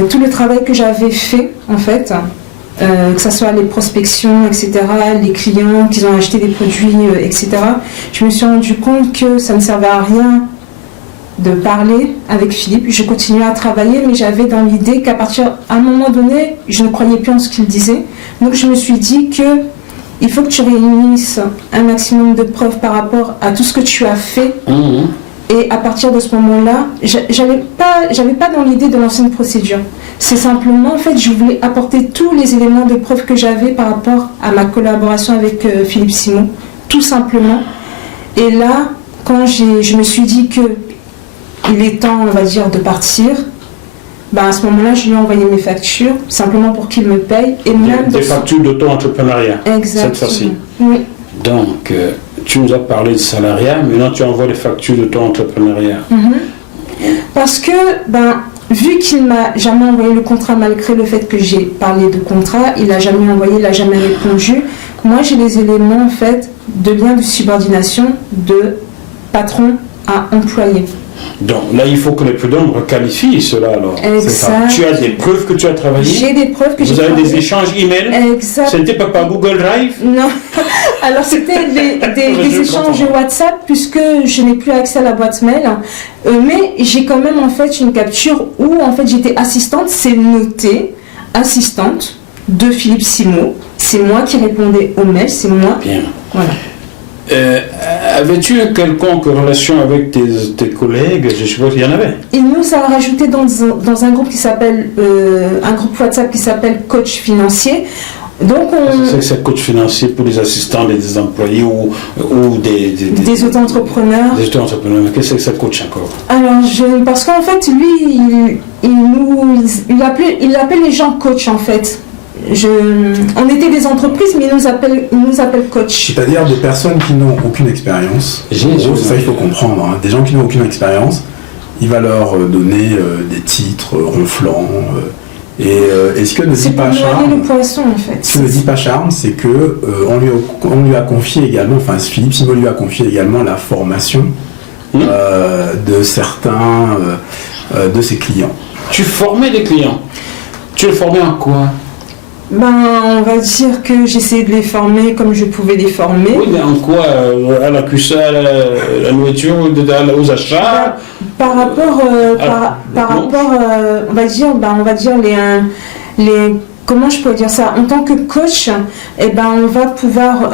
tout le travail que j'avais fait, en fait, que ce soit les prospections, etc., les clients qui ont acheté des produits, etc., je me suis rendu compte que ça ne servait à rien de parler avec Philippe. Je continuais à travailler, mais j'avais dans l'idée qu'à un moment donné, je ne croyais plus en ce qu'il disait. Donc je me suis dit que il faut que tu réunisses un maximum de preuves par rapport à tout ce que tu as fait. Et à partir de ce moment-là, j'avais pas dans l'idée de lancer une procédure. C'est simplement, en fait, je voulais apporter tous les éléments de preuve que j'avais par rapport à ma collaboration avec Philippe Simon, tout simplement. Et là, quand je me suis dit que il est temps, on va dire, de partir, à ce moment-là, je lui ai envoyé mes factures, simplement pour qu'il me paye. Et même des factures d'auto-entrepreneuriat. Exactement. Cette fois-ci. Oui. Donc, tu nous as parlé de salariat, maintenant tu envoies les factures d'auto-entrepreneuriat. Parce que, vu qu'il m'a jamais envoyé le contrat, malgré le fait que j'ai parlé de contrat, il n'a jamais envoyé, il n'a jamais répondu. Moi, j'ai les éléments, en fait, de lien de subordination de patron à employé. Donc là, il faut que les prud'hommes requalifient cela alors. Exact. Tu as des preuves que tu as travaillé? J'ai des preuves que j'ai travaillé. Vous avez des échanges email? Exact. Ce n'était pas par Google Drive? Non. Alors c'était des échanges WhatsApp, puisque je n'ai plus accès à la boîte mail. Mais j'ai quand même en fait une capture où en fait j'étais assistante, c'est noté, assistante de Philippe Simon. C'est moi qui répondais aux mails, c'est moi. Bien. Voilà. Avais-tu une quelconque relation avec tes collègues? Je suppose qu'il y en avait. Il nous a rajouté dans un groupe qui s'appelle un groupe WhatsApp qui s'appelle Coach Financier. Donc c'est coach financier pour les assistants des employés ou des auto-entrepreneurs. Des auto-entrepreneurs. Mais qu'est-ce que c'est coach encore? Alors parce qu'en fait lui il appelle les gens coach en fait. On était des entreprises, mais il nous appelle coach. C'est-à-dire des personnes qui n'ont aucune expérience. C'est ça qu'il faut comprendre. Hein. Des gens qui n'ont aucune expérience, il va leur donner des titres ronflants. Et ce que ne dit pas Charles, le poisson, en fait. Ce que ne dit pas Charles, c'est que on lui a confié également, enfin Philippe Simon lui a confié également la formation de certains de ses clients. Tu formais des clients? Tu les formais en quoi? On va dire que j'essayais de les former comme je pouvais les former. Oui, mais en quoi? À la cuisine, à la nourriture, aux achats? Par rapport, on va dire les comment je pourrais dire ça? En tant que coach, on va pouvoir,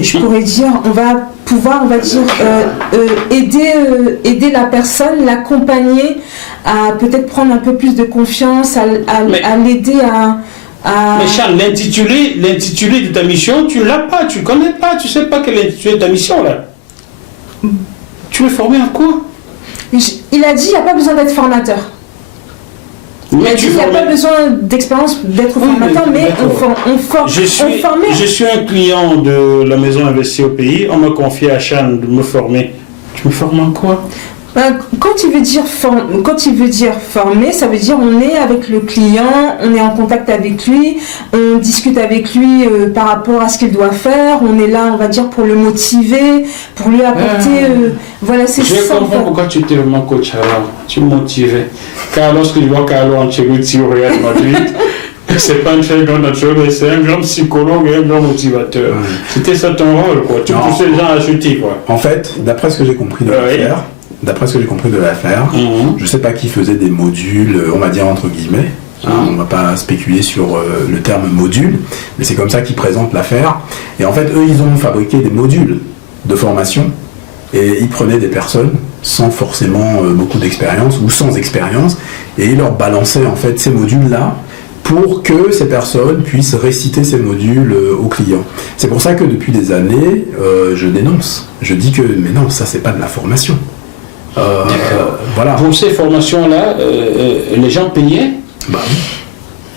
je pourrais dire, on va pouvoir, aider la personne, l'accompagner à peut-être prendre un peu plus de confiance, à l'aider à... Mais Charles, l'intitulé de ta mission, tu ne l'as pas, tu ne connais pas, tu ne sais pas quel est l'intitulé de ta mission là. Tu es formé en quoi? Il a dit qu'il n'y a pas besoin d'être formateur. Il a dit qu'il n'y a pas besoin d'expérience d'être formateur, mais on forme. Je suis un client de la maison investie au pays, on m'a confié à Chan de me former. Tu me formes en quoi? Quand il veut dire former, ça veut dire on est avec le client, on est en contact avec lui, on discute avec lui par rapport à ce qu'il doit faire, on est là, on va dire, pour le motiver, pour lui apporter... voilà, c'est ça. Je comprends pourquoi tu étais vraiment coach alors, tu me motivais. Car lorsque je vois Carlo Ancelotti au Real Madrid, C'est pas un très grand naturel, mais c'est un grand psychologue et un grand motivateur. C'était ça ton rôle, quoi. Tu poussais les gens à chuter, quoi. En fait, d'après ce que j'ai compris de l'affaire, je sais pas qui faisait des modules, on va dire entre guillemets. On va pas spéculer sur le terme module, mais c'est comme ça qu'ils présentent l'affaire. Et en fait, eux, ils ont fabriqué des modules de formation et ils prenaient des personnes sans forcément beaucoup d'expérience ou sans expérience et ils leur balançaient en fait ces modules-là pour que ces personnes puissent réciter ces modules aux clients. C'est pour ça que depuis des années, je dénonce. Je dis que, mais non, ça c'est pas de la formation. Voilà. Pour ces formations-là, les gens payaient. Bah,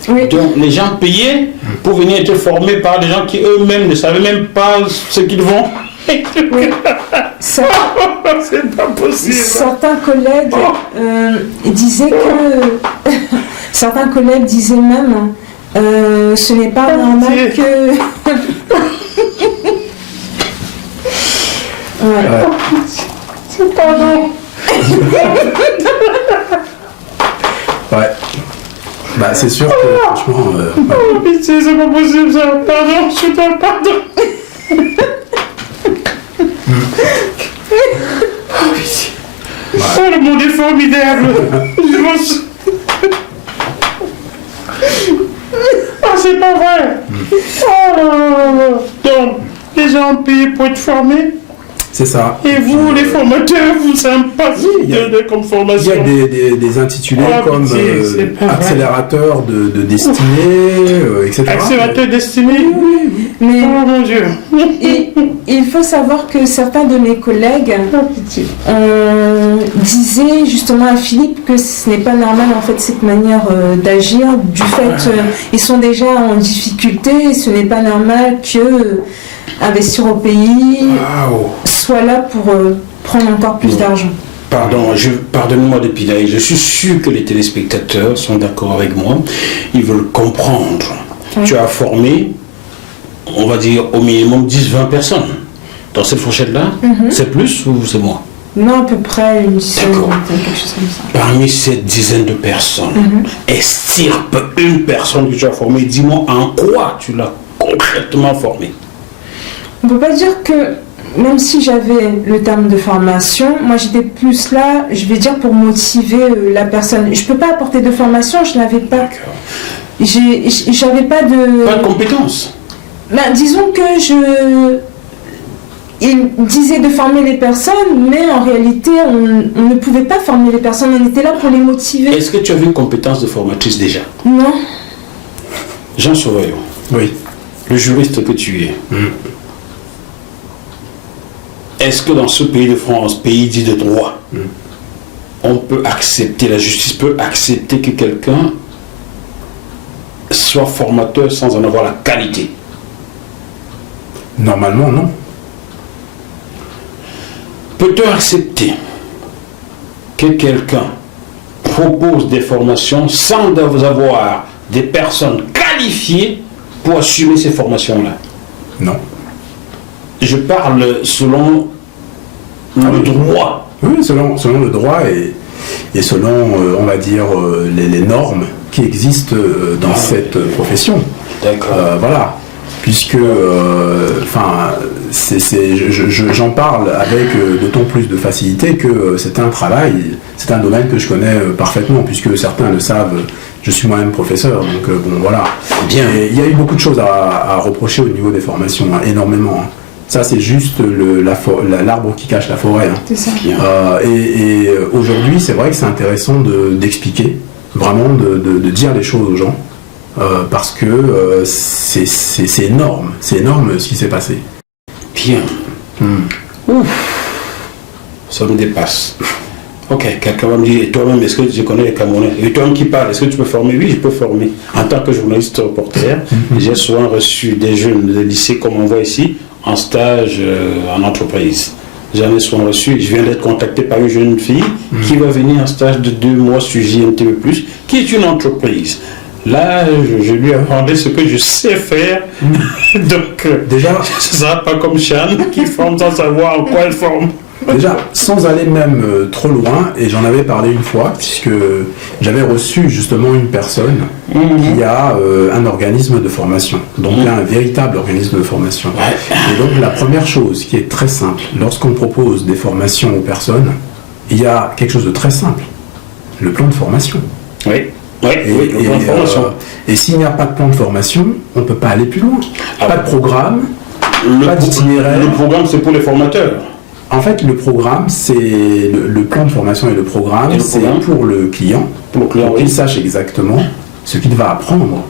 Oui. Donc les gens payaient pour venir être formés par des gens qui eux-mêmes ne savaient même pas ce qu'ils vont. Oui. C'est pas possible. Certains collègues disaient que certains collègues disaient même ce n'est pas normal que C'est pas non. ouais. Bah c'est sûr que franchement. Oh pitié, c'est pas possible ça. Pardon, je te pardon. Oh pitié. Oh le monde est formidable. Je m'en sou- Ah c'est pas vrai. Oh là là là. Donc, les gens ont payé pour être formés. C'est ça. Et vous, les formateurs, vous savez pas comme Il formation. y a des intitulés Oh, comme pitié, c'est pas vrai. accélérateur de destinée, etc. Accélérateur destiné. mais Oh mon Dieu. il faut savoir que certains de mes collègues Oh pitié. disaient justement à Philippe que ce n'est pas normal en fait cette manière d'agir du fait ils sont déjà en difficulté, ce n'est pas normal que investir au pays Waouh. soit là pour prendre encore plus d'argent. Pardonne-moi de piler. Je suis sûr que les téléspectateurs sont d'accord avec moi. Ils veulent comprendre. Oui. Tu as formé, on va dire, au minimum 10-20 personnes. Dans cette fourchette-là, c'est plus ou c'est moins? Non, à peu près une dizaine, D'accord. quelque chose comme ça. Parmi cette dizaine de personnes, estirpe une personne que tu as formée. Dis-moi en quoi tu l'as concrètement formée. On ne peut pas dire que, même si j'avais le terme de formation, moi j'étais plus là, je vais dire, pour motiver la personne. Je ne peux pas apporter de formation, je n'avais pas. J'avais pas de. Pas de compétences. Ben, disons que il disait de former les personnes, mais en réalité, on ne pouvait pas former les personnes, on était là pour les motiver. Est-ce que tu avais une compétence de formatrice déjà? Non. Jean Sauvaillon, Oui. le juriste que tu es, est-ce que dans ce pays de France, pays dit de droit, on peut accepter, la justice peut accepter que quelqu'un soit formateur sans en avoir la qualité? Normalement, non. Peut-on accepter que quelqu'un propose des formations sans avoir des personnes qualifiées pour assumer ces formations-là? Non. Je parle selon le droit. Oui, selon le droit et selon, on va dire, les normes qui existent dans cette profession. D'accord. Voilà. Puisque, j'en parle avec d'autant plus de facilité que c'est un travail, c'est un domaine que je connais parfaitement, puisque certains le savent, je suis moi-même professeur, donc bon, voilà. Bien. Et il y a eu beaucoup de choses à reprocher au niveau des formations, hein, énormément. Hein. Ça, c'est juste l'arbre qui cache la forêt. Hein. C'est ça. Bien. Et aujourd'hui, c'est vrai que c'est intéressant d'expliquer, vraiment de dire les choses aux gens, parce que c'est énorme ce qui s'est passé. Bien. Ouf. Ça me dépasse. Ok, quelqu'un va me dire, et toi-même, est-ce que tu connais les Camerounais? Et toi-même qui parles, est-ce que tu peux former? Oui, je peux former. En tant que journaliste reporter, j'ai souvent reçu des jeunes de lycée, comme on voit ici, en stage en entreprise. J'en ai souvent reçu. Je viens d'être contacté par une jeune fille qui va venir en stage de 2 mois sur JNTV+, qui est une entreprise. Là, je lui ai demandé ce que je sais faire. Donc, Déjà, ce ne sera pas comme Chan qui forme sans savoir en quoi elle forme. Déjà, sans aller même trop loin, et j'en avais parlé une fois, puisque j'avais reçu justement une personne qui a un organisme de formation, donc un véritable organisme de formation. Et donc la première chose qui est très simple, lorsqu'on propose des formations aux personnes, il y a quelque chose de très simple, le plan de formation. Le plan de formation. Et s'il n'y a pas de plan de formation, on ne peut pas aller plus loin. Pas de programme, pas d'itinéraire. Le programme, c'est pour les formateurs. En fait, le programme, c'est le plan de formation et le programme, c'est pour le client, pour qu'il sache exactement ce qu'il va apprendre.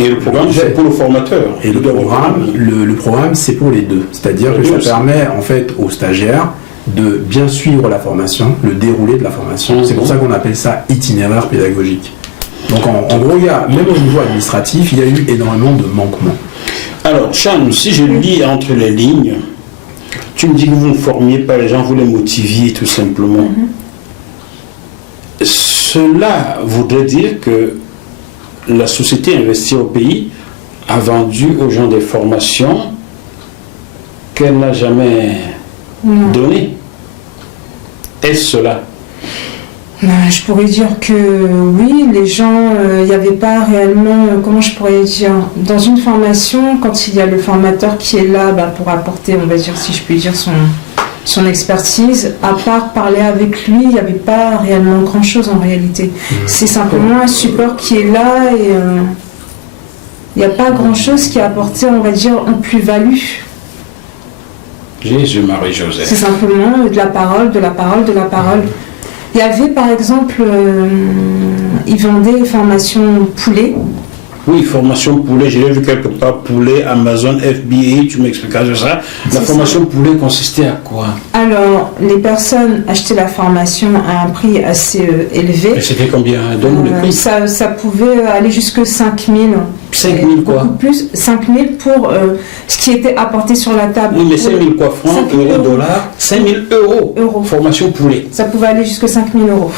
Et le programme, c'est pour le formateur. Et le programme, c'est pour les deux. C'est-à-dire que ça permet en fait aux stagiaires de bien suivre la formation, le déroulé de la formation. C'est pour ça qu'on appelle ça itinéraire pédagogique. Donc en gros, même au niveau administratif, il y a eu énormément de manquements. Alors, Cham, si je lis entre les lignes, tu me dis que vous ne formiez pas les gens, vous les motiviez tout simplement. Cela voudrait dire que la société investie au pays a vendu aux gens des formations qu'elle n'a jamais données. Est-ce cela? Je pourrais dire que oui, les gens, il n'y avait pas réellement, comment je pourrais dire, dans une formation, quand il y a le formateur qui est là pour apporter, on va dire, si je puis dire, son expertise, à part parler avec lui, il n'y avait pas réellement grand-chose en réalité. C'est simplement un support qui est là et il n'y a pas grand-chose qui a apporté, on va dire, en plus-value. Jésus, Marie, Joseph. C'est simplement de la parole. Il y avait par exemple, ils vendaient formation poulet. Oui, formation poulet, je l'ai vu quelque part, poulet, Amazon, FBA, tu m'expliqueras de ça. La formation poulet consistait à quoi? Alors, les personnes achetaient la formation à un prix assez élevé. Et c'était combien? Donne-nous le prix. Ça pouvait aller jusqu'à 5 000. 5 000 quoi? Beaucoup plus, 5 000 pour ce qui était apporté sur la table. Oui, mais 5 000 quoi? Francs, euros, dollars? 5 000 euros. Formation poulet. Ça pouvait aller jusqu'à 5 000 euros.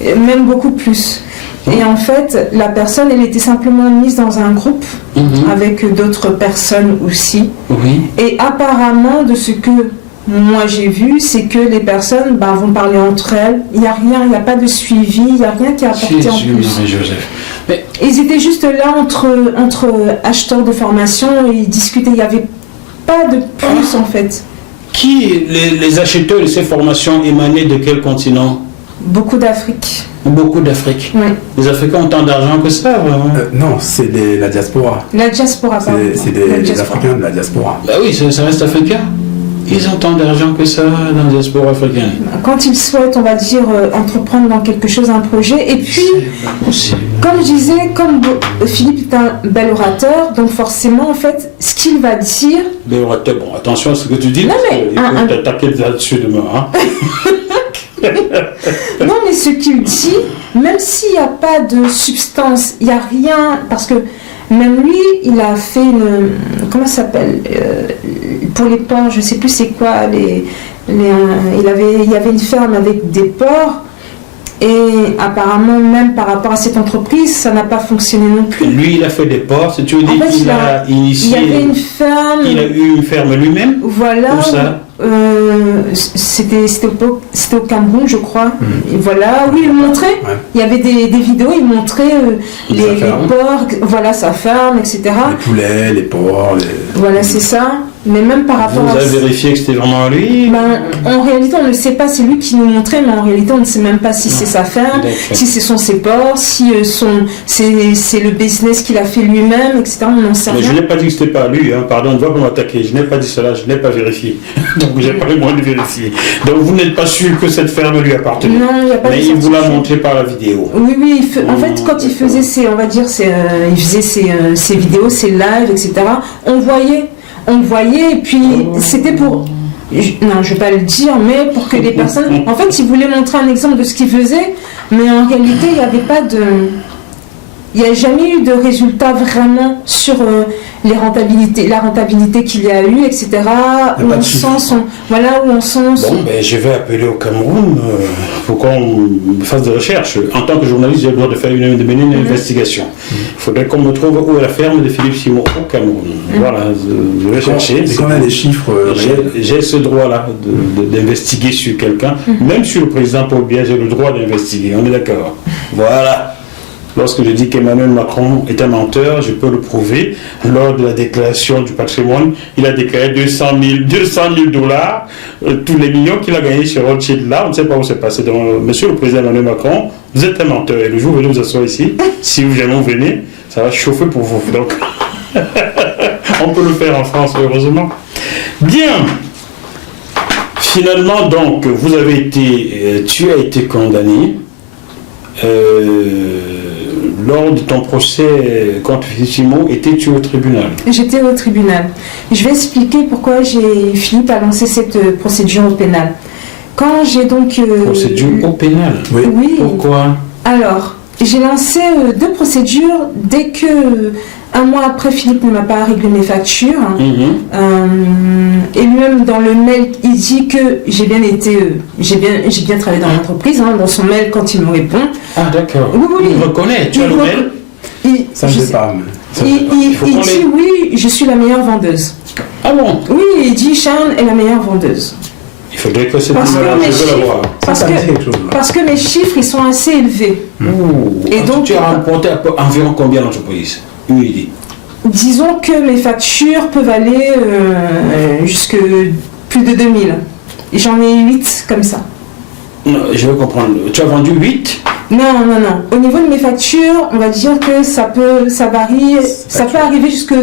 Même beaucoup plus. Et en fait, la personne, elle était simplement mise dans un groupe avec d'autres personnes aussi. Et apparemment, de ce que moi j'ai vu, c'est que les personnes vont parler entre elles. Il n'y a rien, il n'y a pas de suivi, il n'y a rien qui est apporté en plus. Mais ils étaient juste là entre acheteurs de formation et ils discutaient. Il n'y avait pas de plus en fait. Qui, les acheteurs de ces formations émanaient de quel continent? Beaucoup d'Afrique. Beaucoup d'Afrique. Oui. Les Africains ont tant d'argent que ça, vraiment? Non, c'est la diaspora. La diaspora, pardon. C'est des Africains de la diaspora. Bah oui, ça reste africain. Ils ont tant d'argent que ça dans la diaspora africaine. Quand ils souhaitent, on va dire, entreprendre dans quelque chose, un projet. Et puis, comme je disais, comme Philippe est un bel orateur, donc forcément, en fait, ce qu'il va dire... Bel orateur, bon, attention à ce que tu dis, non, mais il faut t'attaquer là-dessus demain. Hein. Non, mais ce qu'il dit, même s'il n'y a pas de substance, il n'y a rien, parce que même lui, il a fait une... Comment ça s'appelle pour les porcs, je ne sais plus c'est quoi, il y avait une ferme avec des porcs, et apparemment, même par rapport à cette entreprise, ça n'a pas fonctionné non plus. Lui, il a fait des porcs, c'est tu veux dire qu'il a initié... Il y avait une ferme... Il a eu une ferme lui-même? Voilà. Où ça? C'était au Cameroun, je crois. Et voilà, oui, il montrait. Ouais. Il y avait des vidéos, il montrait les porcs, voilà, sa ferme, etc. Les poulets, les porcs. Voilà, c'est ça. Mais même par rapport à... Vous avez vérifié que c'était vraiment lui? En réalité, on ne sait pas, c'est lui qui nous montrait, mais en réalité, on ne sait même pas si c'est sa ferme, si ce sont ses porcs, si c'est le business qu'il a fait lui-même, etc. On n'en sait rien. Mais je n'ai pas dit que ce n'était pas lui, hein. Pardon, on ne va pas m'attaquer. Je n'ai pas dit cela, je n'ai pas vérifié. Donc, je n'ai pas les moyens de vérifier. Donc, vous n'êtes pas sûr que cette ferme lui appartenait? Non, il n'y a pas de mais il vous l'a montré par la vidéo? Oui, oui. En fait, quand il faisait ses vidéos, ses lives, etc., on voyait, et puis c'était pour... Non, je ne vais pas le dire, mais pour que les personnes... En fait, il voulait montrer un exemple de ce qu'il faisait, mais en réalité, il n'y avait pas de... il n'y a jamais eu de résultat vraiment sur la rentabilité qu'il y a eu, etc. Où on sent Bon, ben, je vais appeler au Cameroun pour qu'on fasse des recherches. En tant que journaliste, j'ai le droit de mener une investigation. Il faudrait qu'on me trouve où est la ferme de Philippe Simon au Cameroun. Voilà, je vais chercher. Et qu'on a des chiffres j'ai ce droit-là d'investiguer sur quelqu'un. Même sur le président Paul Biya, j'ai le droit d'investiguer. On est d'accord. Voilà. Lorsque je dis qu'Emmanuel Macron est un menteur, je peux le prouver. Lors de la déclaration du patrimoine, il a déclaré 200 000 dollars, tous les millions qu'il a gagnés sur Rothschild. Là, on ne sait pas où c'est passé. Donc, monsieur le président Emmanuel Macron, vous êtes un menteur. Et le jour où vous venez vous asseoir ici, si vous jamais venez, ça va chauffer pour vous. Donc, on peut le faire en France, heureusement. Bien. Finalement, donc, tu as été condamné. Lors de ton procès contre Philippe Simon, étais-tu au tribunal? J'étais au tribunal. Je vais expliquer pourquoi j'ai fini par lancer cette procédure au pénal. Quand j'ai donc... procédure au pénal? Oui. Pourquoi? Alors, j'ai lancé 2 procédures dès que... Un mois après, Philippe ne m'a pas réglé mes factures. Et lui-même, dans le mail, il dit que j'ai bien travaillé dans l'entreprise. Dans son mail, quand il me répond. Ah, d'accord. Oui. Il reconnaît, tu as le mail? Ça ne fait pas. Il dit oui, je suis la meilleure vendeuse. Ah bon? Oui, il dit Sharon est la meilleure vendeuse. Il faudrait que cette parce image, parce que mes chiffres, ils sont assez élevés. Et donc, tu as remporté environ combien d'entreprises? Une idée. Disons que mes factures peuvent aller jusque plus de 2000. Et j'en ai 8 comme ça. Non, je veux comprendre. Tu as vendu 8? Non. Au niveau de mes factures, on va dire que ça varie, ça peut arriver jusque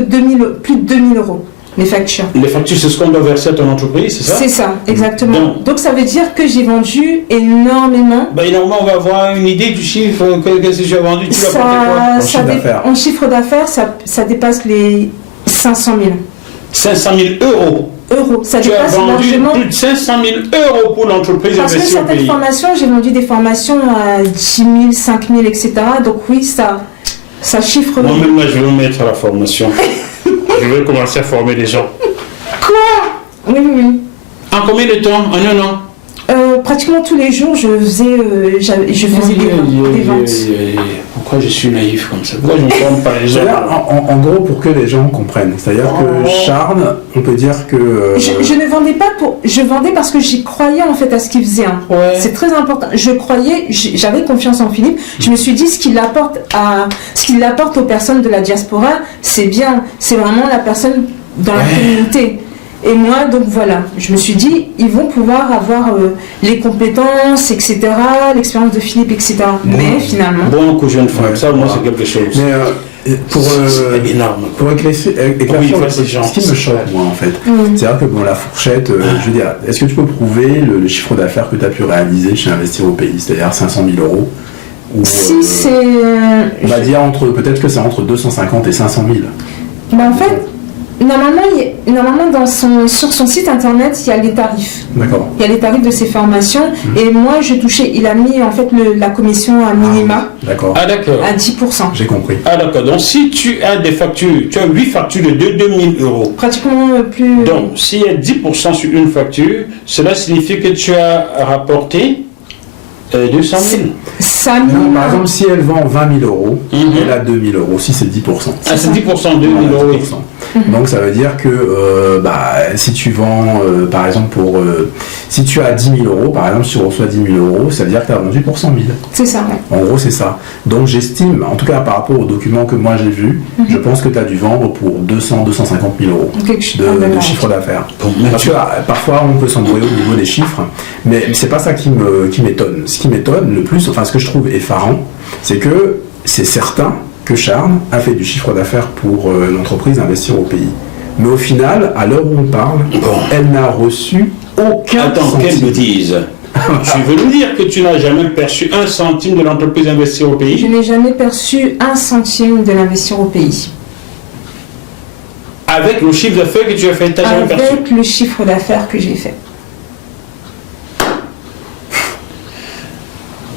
plus de 2000 euros. Les factures. Les factures, c'est ce qu'on doit verser à ton entreprise, c'est ça? C'est ça, exactement. Donc ça veut dire que j'ai vendu énormément. Énormément, on va avoir une idée du chiffre. Qu'est-ce que tu as vendu? Tu l'as porté quoi? En chiffre d'affaires, ça dépasse les 500 000. 500 000 euros? Ça tu dépasse as vendu largement... plus de 500 000 euros pour l'entreprise investie au pays. Parce que certaines formations, j'ai vendu des formations à 10 000, 5 000, etc. Donc oui, ça chiffre... Moi-même, là, je vais me mettre à la formation. Je vais commencer à former des gens. Quoi? Oui. En combien de temps? En un an? Pratiquement tous les jours, je faisais des ventes. Pourquoi je suis naïf comme ça? Pourquoi je ne forme pas les gens? En gros, pour que les gens comprennent. C'est-à-dire que Charles, on peut dire que... Je ne vendais pas pour... Je vendais parce que j'y croyais en fait à ce qu'il faisait. Ouais. C'est très important. Je croyais, j'avais confiance en Philippe. Je me suis dit, ce qu'il apporte aux personnes de la diaspora, c'est bien. C'est vraiment la personne dans la communauté. Et moi, donc voilà, je me suis dit, ils vont pouvoir avoir les compétences, etc., l'expérience de Philippe, etc. Mais finalement... Bon coup, jeune femme, ça, moi, c'est quelque chose. Mais c'est énorme. Pour éclaircir ce qui me choque, moi, en fait, c'est-à-dire que la fourchette, je veux dire, est-ce que tu peux prouver le chiffre d'affaires que tu as pu réaliser chez Investir au Pays, c'est-à-dire 500 000 euros ou, si c'est... on va dire, peut-être que c'est entre 250 et 500 000. En fait... Normalement sur son site internet, il y a les tarifs. D'accord. Il y a les tarifs de ses formations. Et moi, il a mis en fait la commission à minima. D'accord. Ah, d'accord. À 10%. J'ai compris. Ah, d'accord. Donc, si tu as des factures, tu as 8 factures de 2000 euros. Pratiquement plus. Donc, s'il y a 10% sur une facture, cela signifie que tu as rapporté 200 000. Non, par exemple, si elle vend 20 000 euros, elle a 2 000 euros. Si c'est 10%. Ah, c'est 10%, 2 000 euros. Donc ça veut dire que si tu vends, par exemple, si tu as 10 000 euros, par exemple, si tu reçois 10 000 euros, ça veut dire que tu as vendu pour 100 000. C'est ça, ouais. En gros, c'est ça. Donc j'estime, en tout cas par rapport aux documents que moi j'ai vus, je pense que tu as dû vendre pour 200 250 000 euros de chiffre d'affaires. Parce que parfois on peut s'embrouiller au niveau des chiffres, mais c'est pas ça qui m'étonne. Ce qui m'étonne le plus, enfin ce que je trouve effarant, c'est que c'est certain que Charles a fait du chiffre d'affaires pour l'entreprise Investir au Pays. Mais au final, à l'heure où on parle, elle n'a reçu aucun centime. Qu'elle me dise. Tu veux nous dire que tu n'as jamais perçu un centime de l'entreprise Investir au Pays? Je n'ai jamais perçu un centime de l'Investir au Pays. Avec le chiffre d'affaires que tu as fait, tu n'as jamais perçu? Avec le chiffre d'affaires que j'ai fait.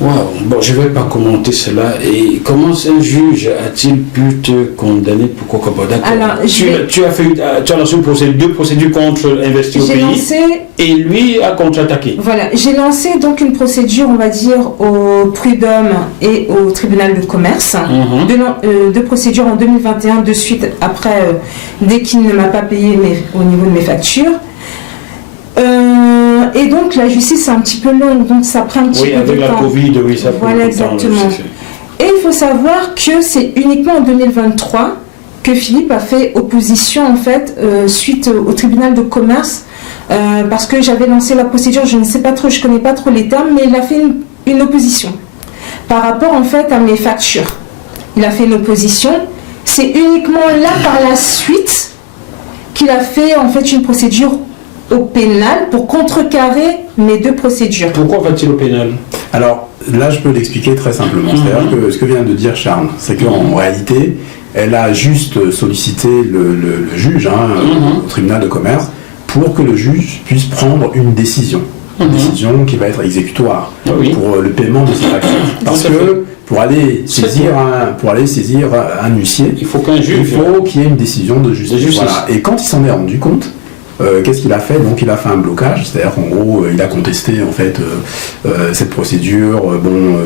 Waouh. Bon, je ne vais pas commenter cela. Et comment un juge a-t-il pu te condamner pour quoi? D'accord. Alors, tu as lancé deux procédures contre Investi au pays et lui a contre-attaqué. Voilà, j'ai lancé donc une procédure, on va dire, au prud'homme et au tribunal de commerce. Deux procédures en 2021, de suite après, dès qu'il ne m'a pas payé au niveau de mes factures. Et donc la justice est un petit peu longue, donc ça prend un petit peu de temps. Oui, avec la Covid, oui, ça prend du temps. Exactement. Et il faut savoir que c'est uniquement en 2023 que Philippe a fait opposition, en fait, suite au tribunal de commerce, parce que j'avais lancé la procédure, je ne sais pas trop, je ne connais pas trop les termes, mais il a fait une opposition par rapport, en fait, à mes factures. Il a fait une opposition. C'est uniquement là, par la suite, qu'il a fait, en fait, une procédure au pénal pour contrecarrer mes deux procédures. Pourquoi va-t-il au pénal? Alors là, je peux l'expliquer très simplement. C'est-à-dire que ce que vient de dire Charles, c'est qu'en réalité, elle a juste sollicité le juge au tribunal de commerce pour que le juge puisse prendre une décision. Une décision qui va être exécutoire pour le paiement de ses factures. Parce que pour aller saisir un huissier, il faut qu'il y ait une décision de justice. Voilà. Et quand il s'en est rendu compte, qu'est-ce qu'il a fait? Donc il a fait un blocage, c'est-à-dire qu'en gros il a contesté en fait cette procédure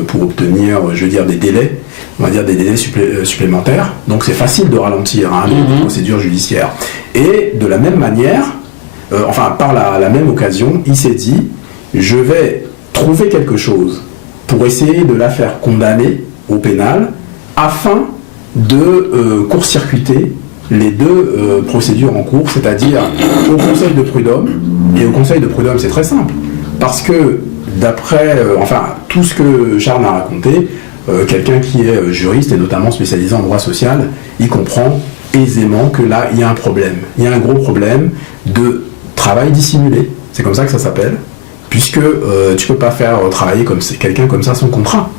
pour obtenir, je veux dire, des délais, on va dire des délais supplémentaires. Donc c'est facile de ralentir les procédures judiciaires. Et de la même manière, par la même occasion, il s'est dit, je vais trouver quelque chose pour essayer de la faire condamner au pénal afin de court-circuiter les deux procédures en cours, c'est-à-dire au Conseil de prud'homme. Et au Conseil de prud'homme, c'est très simple, parce que d'après tout ce que Charles a raconté, quelqu'un qui est juriste et notamment spécialisé en droit social, il comprend aisément que là, il y a un problème. Il y a un gros problème de travail dissimulé, c'est comme ça que ça s'appelle, puisque tu ne peux pas faire travailler quelqu'un comme ça sans contrat.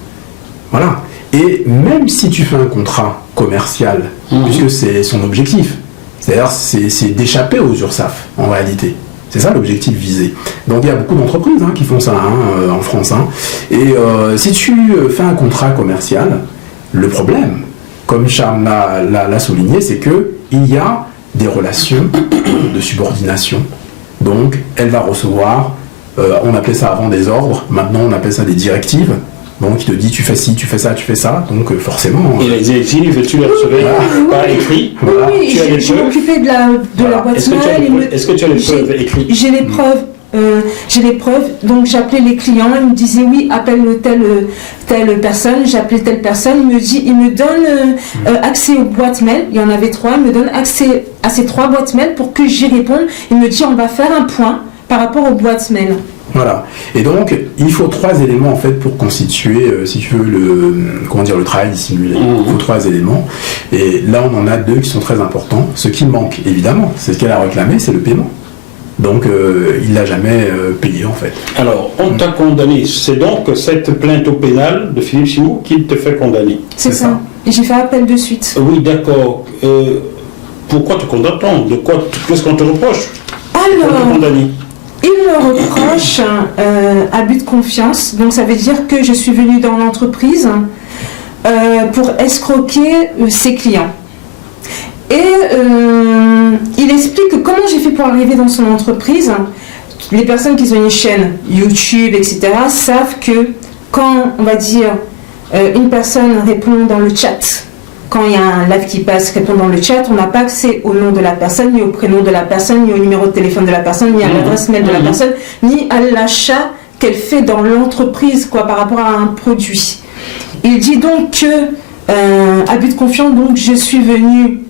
Voilà. Et même si tu fais un contrat commercial, puisque c'est son objectif, c'est-à-dire c'est d'échapper aux URSSAF en réalité. C'est ça l'objectif visé. Donc il y a beaucoup d'entreprises qui font ça en France. Et si tu fais un contrat commercial, le problème, comme Charles l'a souligné, c'est qu'il y a des relations de subordination. Donc elle va recevoir, on appelait ça avant des ordres, maintenant on appelle ça des directives. Donc il te dit tu fais ci, tu fais ça, tu fais ça, donc forcément... Et les directives, tu les recevais par écrit? Oui, je m'occupais de la boîte mail. Est-ce que tu as les preuves écrites? J'ai les preuves, donc j'appelais les clients, ils me disaient oui, appelle telle personne, j'appelais telle personne, il me donne accès aux boîtes mail, il y en avait 3, il me donne accès à ces 3 boîtes mail pour que j'y réponde, il me dit on va faire un point par rapport aux boîtes mail. Voilà. Et donc, il faut 3 éléments en fait pour constituer, si tu veux, le travail dissimulé. Il faut 3 éléments. Et là, on en a 2 qui sont très importants. Ce qui manque, évidemment, c'est ce qu'elle a réclamé, c'est le paiement. Donc, il l'a jamais payé en fait. Alors, on t'a condamné. C'est donc cette plainte au pénal de Philippe Simou qui te fait condamner. C'est ça. Et j'ai fait appel de suite. Oui, d'accord. Pourquoi te condamne-t-on? De quoi? Qu'est-ce qu'on te reproche? Alors, il me reproche abus de confiance. Donc ça veut dire que je suis venue dans l'entreprise pour escroquer ses clients. Et il explique comment j'ai fait pour arriver dans son entreprise. Les personnes qui ont une chaîne YouTube, etc., savent que quand, on va dire, une personne répond dans le chat, quand il y a un live qui passe, répond dans le chat, on n'a pas accès au nom de la personne, ni au prénom de la personne, ni au numéro de téléphone de la personne, ni à l'adresse mail de la personne, ni à l'achat qu'elle fait dans l'entreprise par rapport à un produit. Il dit donc que, abus de confiance, donc je suis venue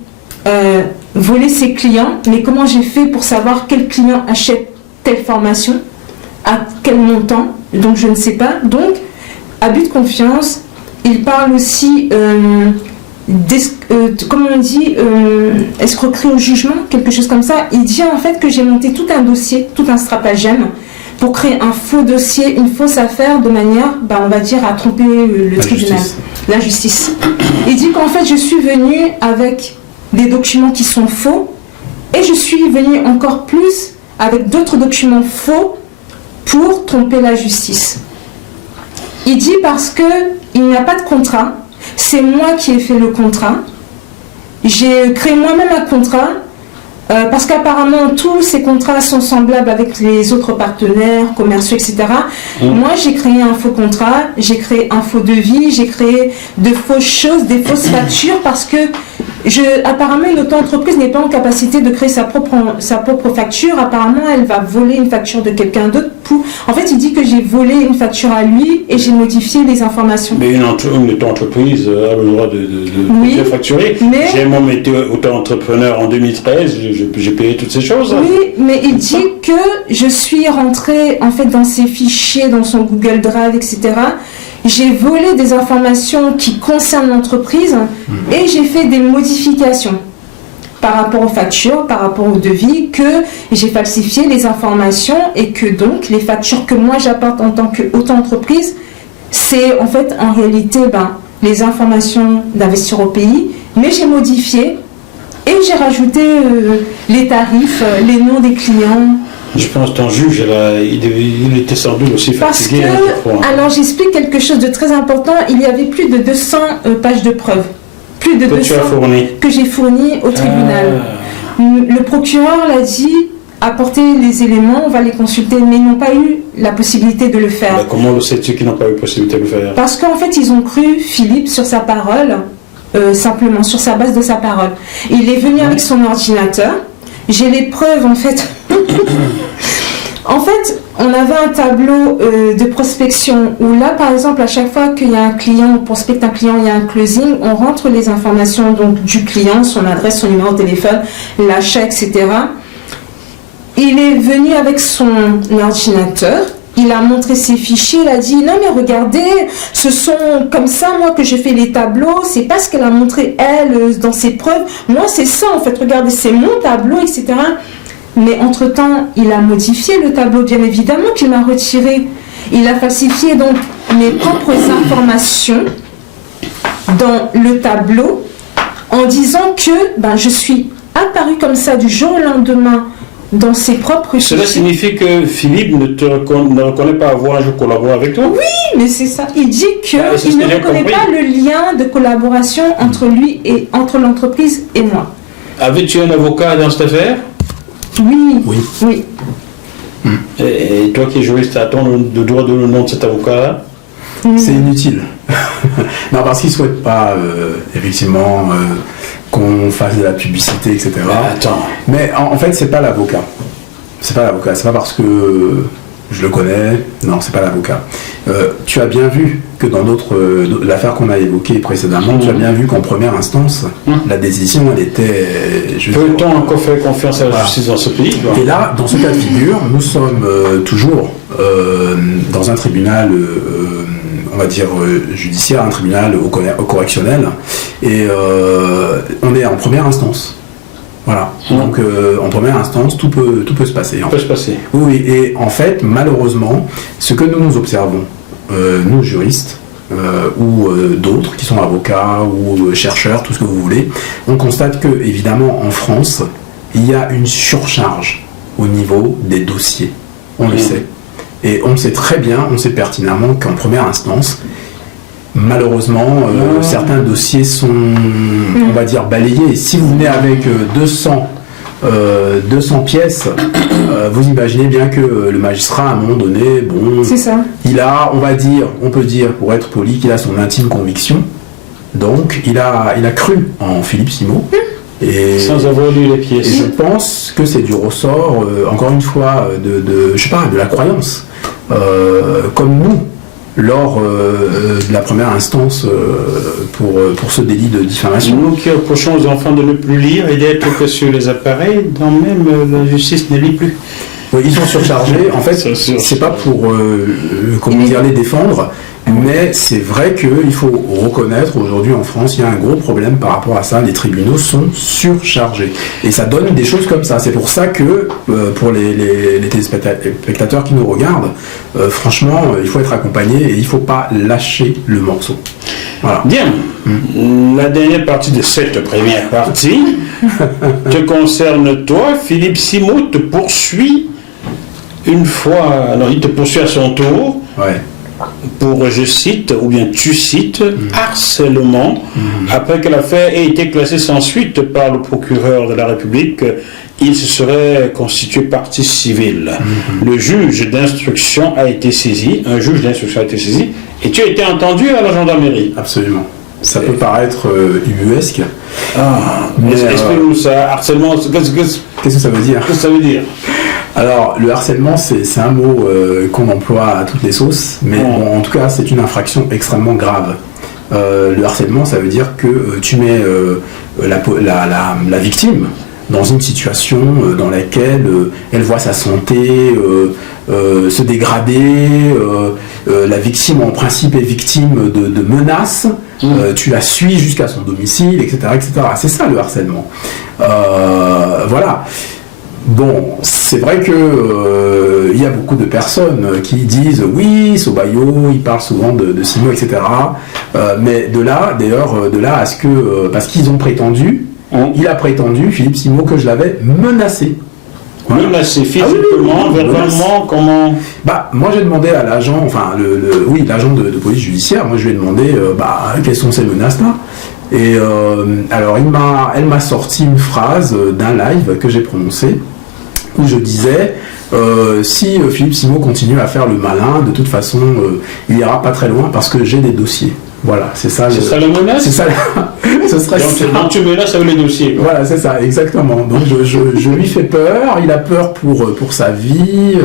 voler ses clients, mais comment j'ai fait pour savoir quel client achète telle formation, à quel montant, donc je ne sais pas. Donc, abus de confiance, il parle aussi... comment on dit, escroquerie au jugement, quelque chose comme ça. Il dit en fait que j'ai monté tout un dossier, tout un stratagème pour créer un faux dossier, une fausse affaire de manière, on va dire, à tromper le tribunal, la justice. Il dit qu'en fait je suis venue avec des documents qui sont faux et je suis venue encore plus avec d'autres documents faux pour tromper la justice. Il dit parce qu'il n'y a pas de contrat. C'est moi qui ai fait le contrat. J'ai créé moi-même un contrat. Parce qu'apparemment tous ces contrats sont semblables avec les autres partenaires commerciaux, etc. Moi j'ai créé un faux contrat, j'ai créé un faux devis, j'ai créé de fausses choses, des fausses factures parce que apparemment une auto-entreprise n'est pas en capacité de créer sa propre facture. Apparemment elle va voler une facture de quelqu'un d'autre. En fait il dit que j'ai volé une facture à lui et j'ai modifié les informations. Mais une auto-entreprise a le droit de facturer. Mais... J'ai moi été auto-entrepreneur en 2013, j'ai payé toutes ces choses. Oui, mais il dit que je suis rentrée en fait dans ses fichiers, dans son Google Drive, etc. J'ai volé des informations qui concernent l'entreprise et j'ai fait des modifications par rapport aux factures, par rapport aux devis, que j'ai falsifié les informations et que donc les factures que moi j'apporte en tant qu'auto-entreprise, c'est en fait en réalité les informations d'investir au pays, mais j'ai modifié. Et j'ai rajouté les tarifs, les noms des clients. Je pense que ton juge, il était sans doute aussi fatigué. Parce que, alors j'explique quelque chose de très important, il y avait plus de 200 pages de preuves. Plus de 200 que j'ai fournies au tribunal. Le procureur l'a dit, apportez les éléments, on va les consulter, mais ils n'ont pas eu la possibilité de le faire. Mais comment le sais-tu qu'ils n'ont pas eu la possibilité de le faire? Parce qu'en fait, ils ont cru Philippe sur sa parole. Simplement sur sa base de sa parole. Il est venu avec son ordinateur. J'ai les preuves en fait. En fait, on avait un tableau de prospection où là, par exemple, à chaque fois qu'il y a un client, on prospecte un client, il y a un closing, on rentre les informations donc du client, son adresse, son numéro de téléphone, l'achat, etc. Il est venu avec son ordinateur. Il a montré ses fichiers, il a dit non mais regardez, ce sont comme ça moi que je fais les tableaux, c'est pas ce qu'elle a montré elle dans ses preuves, moi c'est ça en fait, regardez c'est mon tableau, etc. Mais entre temps il a modifié le tableau, bien évidemment qu'il m'a retiré, il a falsifié donc mes propres informations dans le tableau en disant que je suis apparue comme ça du jour au lendemain dans ses propres fichiers. Cela signifie que Philippe ne reconnaît pas avoir un jour collaboré avec toi? Oui, mais c'est ça. Il dit qu'il ne reconnaît pas le lien de collaboration entre lui et entre l'entreprise et moi. Avais-tu un avocat dans cette affaire? Oui. Et toi qui es juriste, attends de droit de le nom de cet avocat-là? C'est inutile. Non, parce qu'il ne souhaite pas, effectivement, qu'on fasse de la publicité, etc. Attends. Mais en fait, c'est pas l'avocat. C'est pas parce que je le connais. Non, c'est pas l'avocat. Tu as bien vu que dans l'affaire qu'on a évoquée précédemment, tu as bien vu qu'en première instance, la décision, elle était... Peut-on encore faire confiance à la justice dans ce pays? Et là, dans ce cas de figure, nous sommes toujours dans un tribunal... on va dire judiciaire, un tribunal correctionnel, et on est en première instance. Voilà. Donc en première instance, tout peut se passer. Oui, et en fait, malheureusement, ce que nous observons, nous juristes, ou d'autres qui sont avocats ou chercheurs, tout ce que vous voulez, on constate que, évidemment, en France, il y a une surcharge au niveau des dossiers. On le sait. Et on sait très bien, on sait pertinemment qu'en première instance, malheureusement, certains dossiers sont, on va dire, balayés. Si vous venez avec 200 pièces, vous imaginez bien que le magistrat, à un moment donné, c'est ça. Il a, on peut dire, pour être poli, qu'il a son intime conviction. Donc, il a cru en Philippe Simot. Et, sans avoir lu les pièces. Et je pense que c'est du ressort, encore une fois, de la croyance. Comme nous, lors de la première instance pour ce délit de diffamation. Nous qui reprochons aux enfants de ne plus lire et d'être que sur les appareils, dans même la justice ne lit plus. Oui, ils sont surchargés. En fait, c'est pas pour les défendre, mais c'est vrai qu'il faut reconnaître aujourd'hui en France, il y a un gros problème par rapport à ça. Les tribunaux sont surchargés et ça donne des choses comme ça. C'est pour ça que pour les téléspectateurs qui nous regardent, franchement, il faut être accompagné et il ne faut pas lâcher le morceau. Voilà. Bien. La dernière partie de cette première partie te concerne toi. Philippe Simot te poursuit une fois. Alors, il te poursuit à son tour. Ouais. pour, je cite, ou bien tu cites, harcèlement, après que l'affaire ait été classée sans suite par le procureur de la République, il se serait constitué partie civile. Le juge d'instruction a été saisi, un juge d'instruction a été saisi, et tu as été entendu à la gendarmerie. Absolument. Ça peut paraître ubuesque. Mais explique-nous ça, harcèlement, qu'est-ce que ça veut dire? Qu'est-ce que ça veut dire? Alors, le harcèlement, c'est un mot qu'on emploie à toutes les sauces, mais bon, en tout cas, c'est une infraction extrêmement grave. Le harcèlement, ça veut dire que tu mets la victime dans une situation dans laquelle elle voit sa santé se dégrader, la victime en principe est victime de menaces, tu la suis jusqu'à son domicile, etc. etc. C'est ça le harcèlement. Voilà. Bon, c'est vrai que il y a beaucoup de personnes qui disent oui, Sobayo, il parle souvent de Simo, etc. Mais de là, d'ailleurs, de là à ce que, parce qu'ils ont prétendu, il a prétendu, Philippe Simo, que je l'avais menacé. Voilà. Menacé physiquement, verbalement, comment? Bah, moi j'ai demandé à l'agent, enfin, l'agent de police judiciaire, moi je lui ai demandé, quelles sont ces menaces-là? Et alors elle m'a sorti une phrase d'un live que j'ai prononcé où je disais si Philippe Simo continue à faire le malin, de toute façon il ira pas très loin parce que j'ai des dossiers. Voilà, c'est ça. C'est ça la menace? C'est ça. Ce serait donc tu menaces avec les dossiers. Quoi. Voilà, c'est ça, exactement. Donc je lui fais peur, il a peur pour sa vie,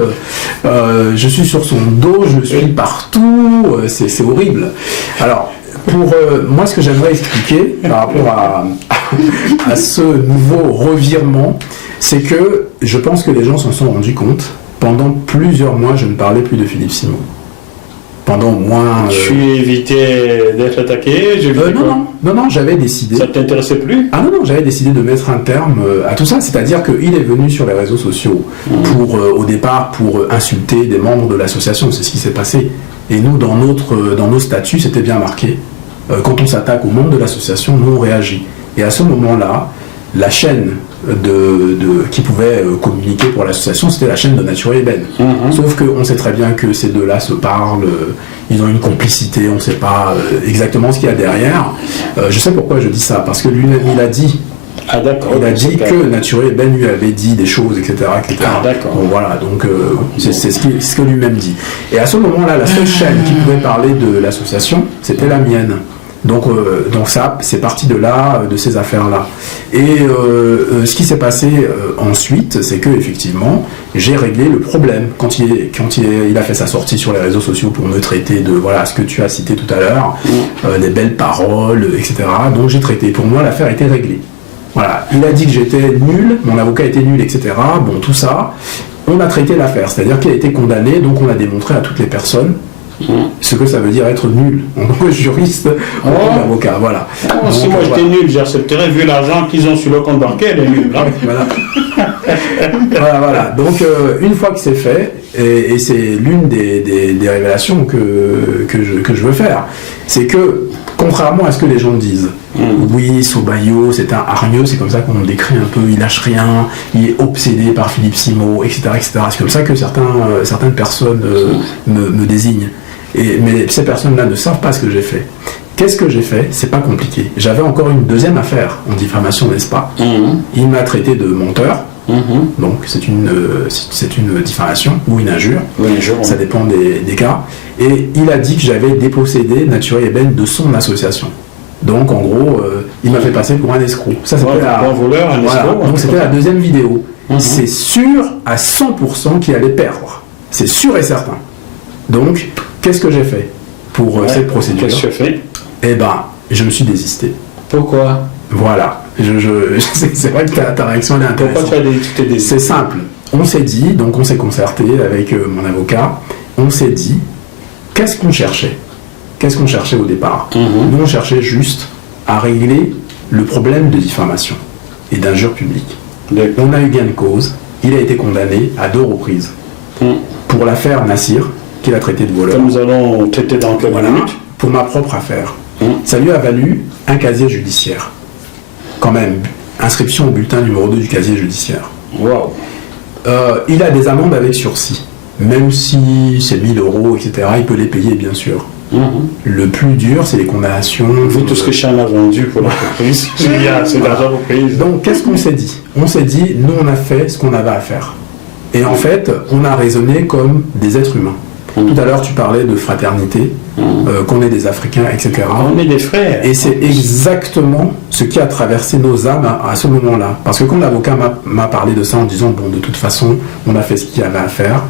je suis sur son dos, je le suis partout, c'est horrible. Alors, pour moi, ce que j'aimerais expliquer par rapport à ce nouveau revirement, c'est que je pense que les gens s'en sont rendus compte. Pendant plusieurs mois, je ne parlais plus de Philippe Simo. Pendant au moins... Tu évitais d'être attaqué? Non, j'avais décidé... Ça ne t'intéressait plus? Ah non, j'avais décidé de mettre un terme à tout ça. C'est-à-dire qu'il est venu sur les réseaux sociaux au départ pour insulter des membres de l'association. C'est ce qui s'est passé. Et nous, dans nos statuts, c'était bien marqué. Quand on s'attaque aux membres de l'association, nous, on réagit. Et à ce moment-là, la chaîne qui pouvait communiquer pour l'association, c'était la chaîne de Nature et Ben. Sauf qu'on sait très bien que ces deux-là se parlent, ils ont une complicité, on ne sait pas exactement ce qu'il y a derrière. Je sais pourquoi je dis ça, parce que lui-même, il a dit... Ah, d'accord. Il a dit que Nature et Ben lui avait dit des choses, etc. etc. Ah, d'accord. Bon, voilà, donc c'est ce que lui-même dit. Et à ce moment-là, la seule chaîne qui pouvait parler de l'association, c'était la mienne. Donc ça, c'est parti de là, de ces affaires-là. Et ce qui s'est passé ensuite, c'est que effectivement, j'ai réglé le problème. Quand il a fait sa sortie sur les réseaux sociaux pour me traiter de voilà ce que tu as cité tout à l'heure, les belles paroles, etc. Donc j'ai traité. Pour moi, l'affaire était réglée. Voilà. Il a dit que j'étais nul, mon avocat était nul, etc. Bon, tout ça, on a traité l'affaire. C'est-à-dire qu'il a été condamné, donc on a démontré à toutes les personnes ce que ça veut dire être nul en tant que juriste ou en avocat, voilà. Donc, si moi j'étais nul, j'accepterais vu l'argent qu'ils ont sur le compte bancaire, les nuls. Voilà. Voilà. Donc une fois que c'est fait, et c'est l'une des révélations que je veux faire, c'est que contrairement à ce que les gens disent, oui, Sobayo, c'est un hargneux, c'est comme ça qu'on le décrit un peu, il lâche rien, il est obsédé par Philippe Simo, etc. etc. C'est comme ça que certaines personnes me désignent. Mais ces personnes-là ne savent pas ce que j'ai fait. Qu'est-ce que j'ai fait? C'est pas compliqué. J'avais encore une deuxième affaire en diffamation, n'est-ce pas? Il m'a traité de menteur. Donc c'est une diffamation ou une injure. Ça dépend des cas. Et il a dit que j'avais dépossédé Nature et Ben de son association. Donc en gros, il m'a fait passer pour un escroc. Ça c'était un voleur, un escroc. Donc c'était la deuxième vidéo. C'est sûr à 100% qu'il allait perdre. C'est sûr et certain. Donc qu'est-ce que j'ai fait pour cette procédure? Qu'est-ce que tu as fait? Eh ben, je me suis désisté. Pourquoi? Voilà. C'est vrai que ta réaction elle est intéressante. Pourquoi tu t'es désisté? C'est simple. On s'est dit, donc on s'est concerté avec mon avocat, on s'est dit, qu'est-ce qu'on cherchait? Qu'est-ce qu'on cherchait au départ? Nous, on cherchait juste à régler le problème de diffamation et d'injure publique. On a eu gain de cause. Il a été condamné à 2 reprises. Pour l'affaire Nassir, qu'il a traité de voleur. Que nous allons traiter dans quelques minutes. Pour ma propre affaire. Ça lui a valu un casier judiciaire. Quand même, inscription au bulletin numéro 2 du casier judiciaire. Wow. Il a des amendes avec sursis. même si c'est 1000 €, etc., il peut les payer, bien sûr. Le plus dur, c'est les condamnations. Vu tout ce que Charles a vendu pour l'entreprise, il y a assez d'argent au pays. Donc, qu'est-ce qu'on s'est dit? On s'est dit, nous, on a fait ce qu'on avait à faire. Et en fait, on a raisonné comme des êtres humains. Tout à l'heure, tu parlais de fraternité, qu'on est des Africains, etc. On est des frères. Et c'est exactement ce qui a traversé nos âmes à ce moment-là. Parce que quand l'avocat m'a parlé de ça en disant, bon, de toute façon, on a fait ce qu'il y avait à faire,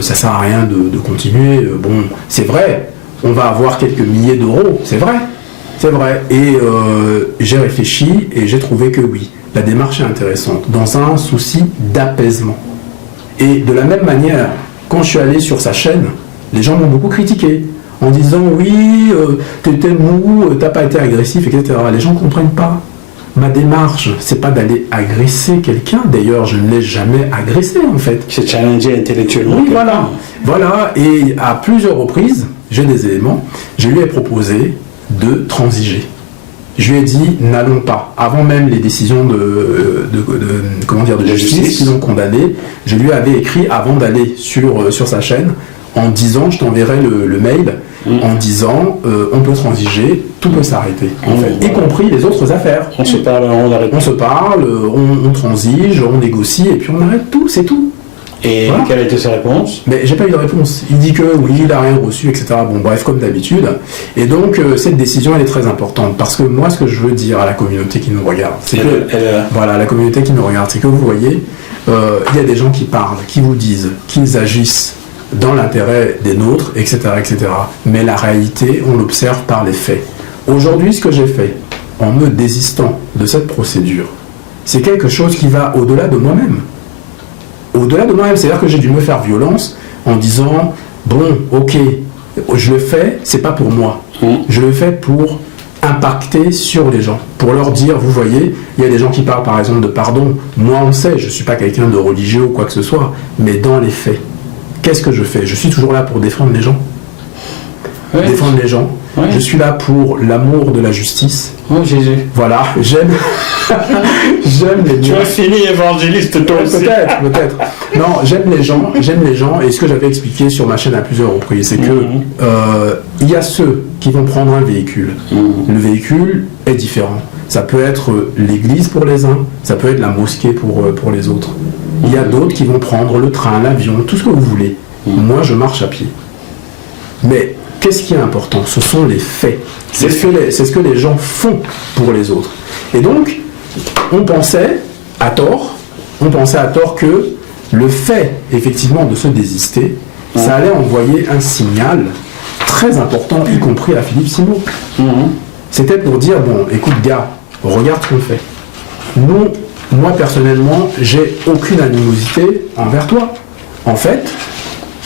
ça sert à rien de continuer. Bon, c'est vrai, on va avoir quelques milliers d'euros, c'est vrai. C'est vrai. Et j'ai réfléchi et j'ai trouvé que oui, la démarche est intéressante, dans un souci d'apaisement. Et de la même manière, quand je suis allé sur sa chaîne, les gens m'ont beaucoup critiqué en disant oui, t'étais mou, t'as pas été agressif, etc. Les gens ne comprennent pas. Ma démarche, c'est pas d'aller agresser quelqu'un. D'ailleurs, je ne l'ai jamais agressé en fait. C'est challenger intellectuellement. Oui, voilà. Voilà. Et à plusieurs reprises, j'ai des éléments. Je lui ai proposé de transiger. Je lui ai dit, n'allons pas. Avant même les décisions de justice qui l'ont condamné, je lui avais écrit avant d'aller sur sa chaîne, en disant, je t'enverrai le mail, en disant, on peut transiger, tout peut s'arrêter, en fait, y compris les autres affaires. On se parle, on arrête. On se parle, on transige, on négocie, et puis on arrête tout, c'est tout. Et voilà. Quelle a été sa réponse? Mais j'ai pas eu de réponse. Il dit que oui, il a rien reçu, etc. Bon, bref, comme d'habitude. Et donc, cette décision, elle est très importante. Parce que moi, ce que je veux dire à la communauté qui nous regarde, c'est que, voilà, la communauté qui nous regarde, c'est que vous voyez, il y a des gens qui parlent, qui vous disent qu'ils agissent dans l'intérêt des nôtres, etc., etc. Mais la réalité, on l'observe par les faits. Aujourd'hui, ce que j'ai fait, en me désistant de cette procédure, c'est quelque chose qui va au-delà de moi-même. Au-delà de moi-même, c'est-à-dire que j'ai dû me faire violence en disant, bon, ok, je le fais, c'est pas pour moi. Je le fais pour impacter sur les gens, pour leur dire, vous voyez, il y a des gens qui parlent par exemple de pardon. Moi, on sait, je ne suis pas quelqu'un de religieux ou quoi que ce soit, mais dans les faits, qu'est-ce que je fais? Je suis toujours là pour défendre les gens. Ouais. Défendre les gens. Ouais. Je suis là pour l'amour de la justice. Oh Jésus. Voilà, j'aime les gens. Tu as fini évangéliste toi aussi. Peut-être. Non, j'aime les gens, et ce que j'avais expliqué sur ma chaîne à plusieurs reprises, c'est que il y a ceux qui vont prendre un véhicule. Le véhicule est différent. Ça peut être l'église pour les uns, ça peut être la mosquée pour les autres. Il y a d'autres qui vont prendre le train, l'avion, tout ce que vous voulez. Moi, je marche à pied. Mais qu'est-ce qui est important? Ce sont les faits. C'est ce que les gens font pour les autres. Et donc, on pensait à tort que le fait, effectivement, de se désister, ça allait envoyer un signal très important, y compris à Philippe Simon. C'était pour dire, bon, écoute, gars, regarde ce qu'on fait. Moi, personnellement, j'ai aucune animosité envers toi. En fait,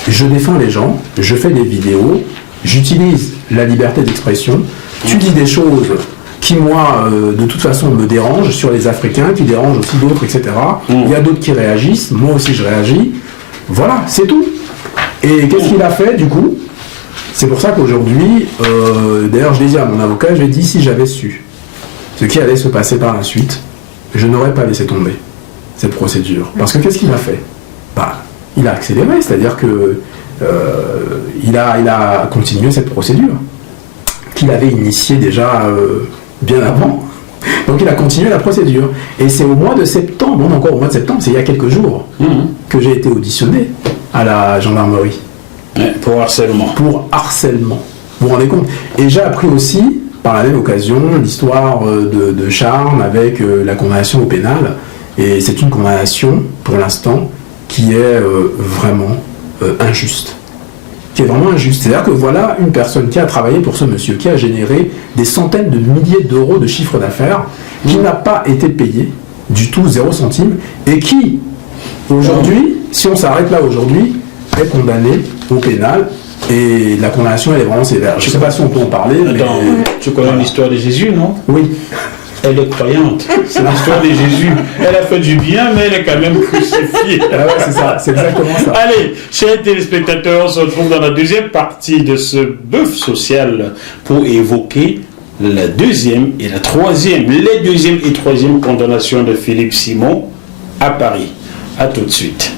je défends les gens, je fais des vidéos, j'utilise la liberté d'expression, tu dis des choses qui, moi, de toute façon, me dérangent sur les Africains, qui dérangent aussi d'autres, etc. Il y a d'autres qui réagissent, moi aussi je réagis. Voilà, c'est tout. Et qu'est-ce qu'il a fait, du coup? C'est pour ça qu'aujourd'hui, d'ailleurs, je l'ai dit à mon avocat, j'ai dit, si j'avais su ce qui allait se passer par la suite, je n'aurais pas laissé tomber cette procédure. Parce que qu'est-ce qu'il a fait? Il a accéléré, c'est-à-dire que il a continué cette procédure qu'il avait initiée déjà bien avant. Donc il a continué la procédure. Et c'est au mois de septembre, encore au mois de septembre, c'est il y a quelques jours, que j'ai été auditionné à la gendarmerie. Pour harcèlement. Pour harcèlement. Vous vous rendez compte? Et j'ai appris aussi, par la même occasion, l'histoire de Charles avec la condamnation au pénal. Et c'est une condamnation, pour l'instant, qui est vraiment injuste. Qui est vraiment injuste. C'est-à-dire que voilà une personne qui a travaillé pour ce monsieur, qui a généré des centaines de milliers d'euros de chiffre d'affaires, qui n'a pas été payé du tout 0 centime, et qui, aujourd'hui, si on s'arrête là aujourd'hui, est condamné au pénal. Et la condamnation, elle est vraiment sévère. Je ne sais pas si on peut en parler. Attends, tu connais l'histoire de Jésus, non? Oui. Elle est croyante. C'est l'histoire de Jésus. Elle a fait du bien, mais elle est quand même crucifiée. Ah ouais, c'est ça. C'est exactement ça. Allez, chers téléspectateurs, on se retrouve dans la deuxième partie de ce bœuf social pour évoquer la deuxième et la troisième, les deuxième et troisième condamnations de Philippe Simon à Paris. À tout de suite.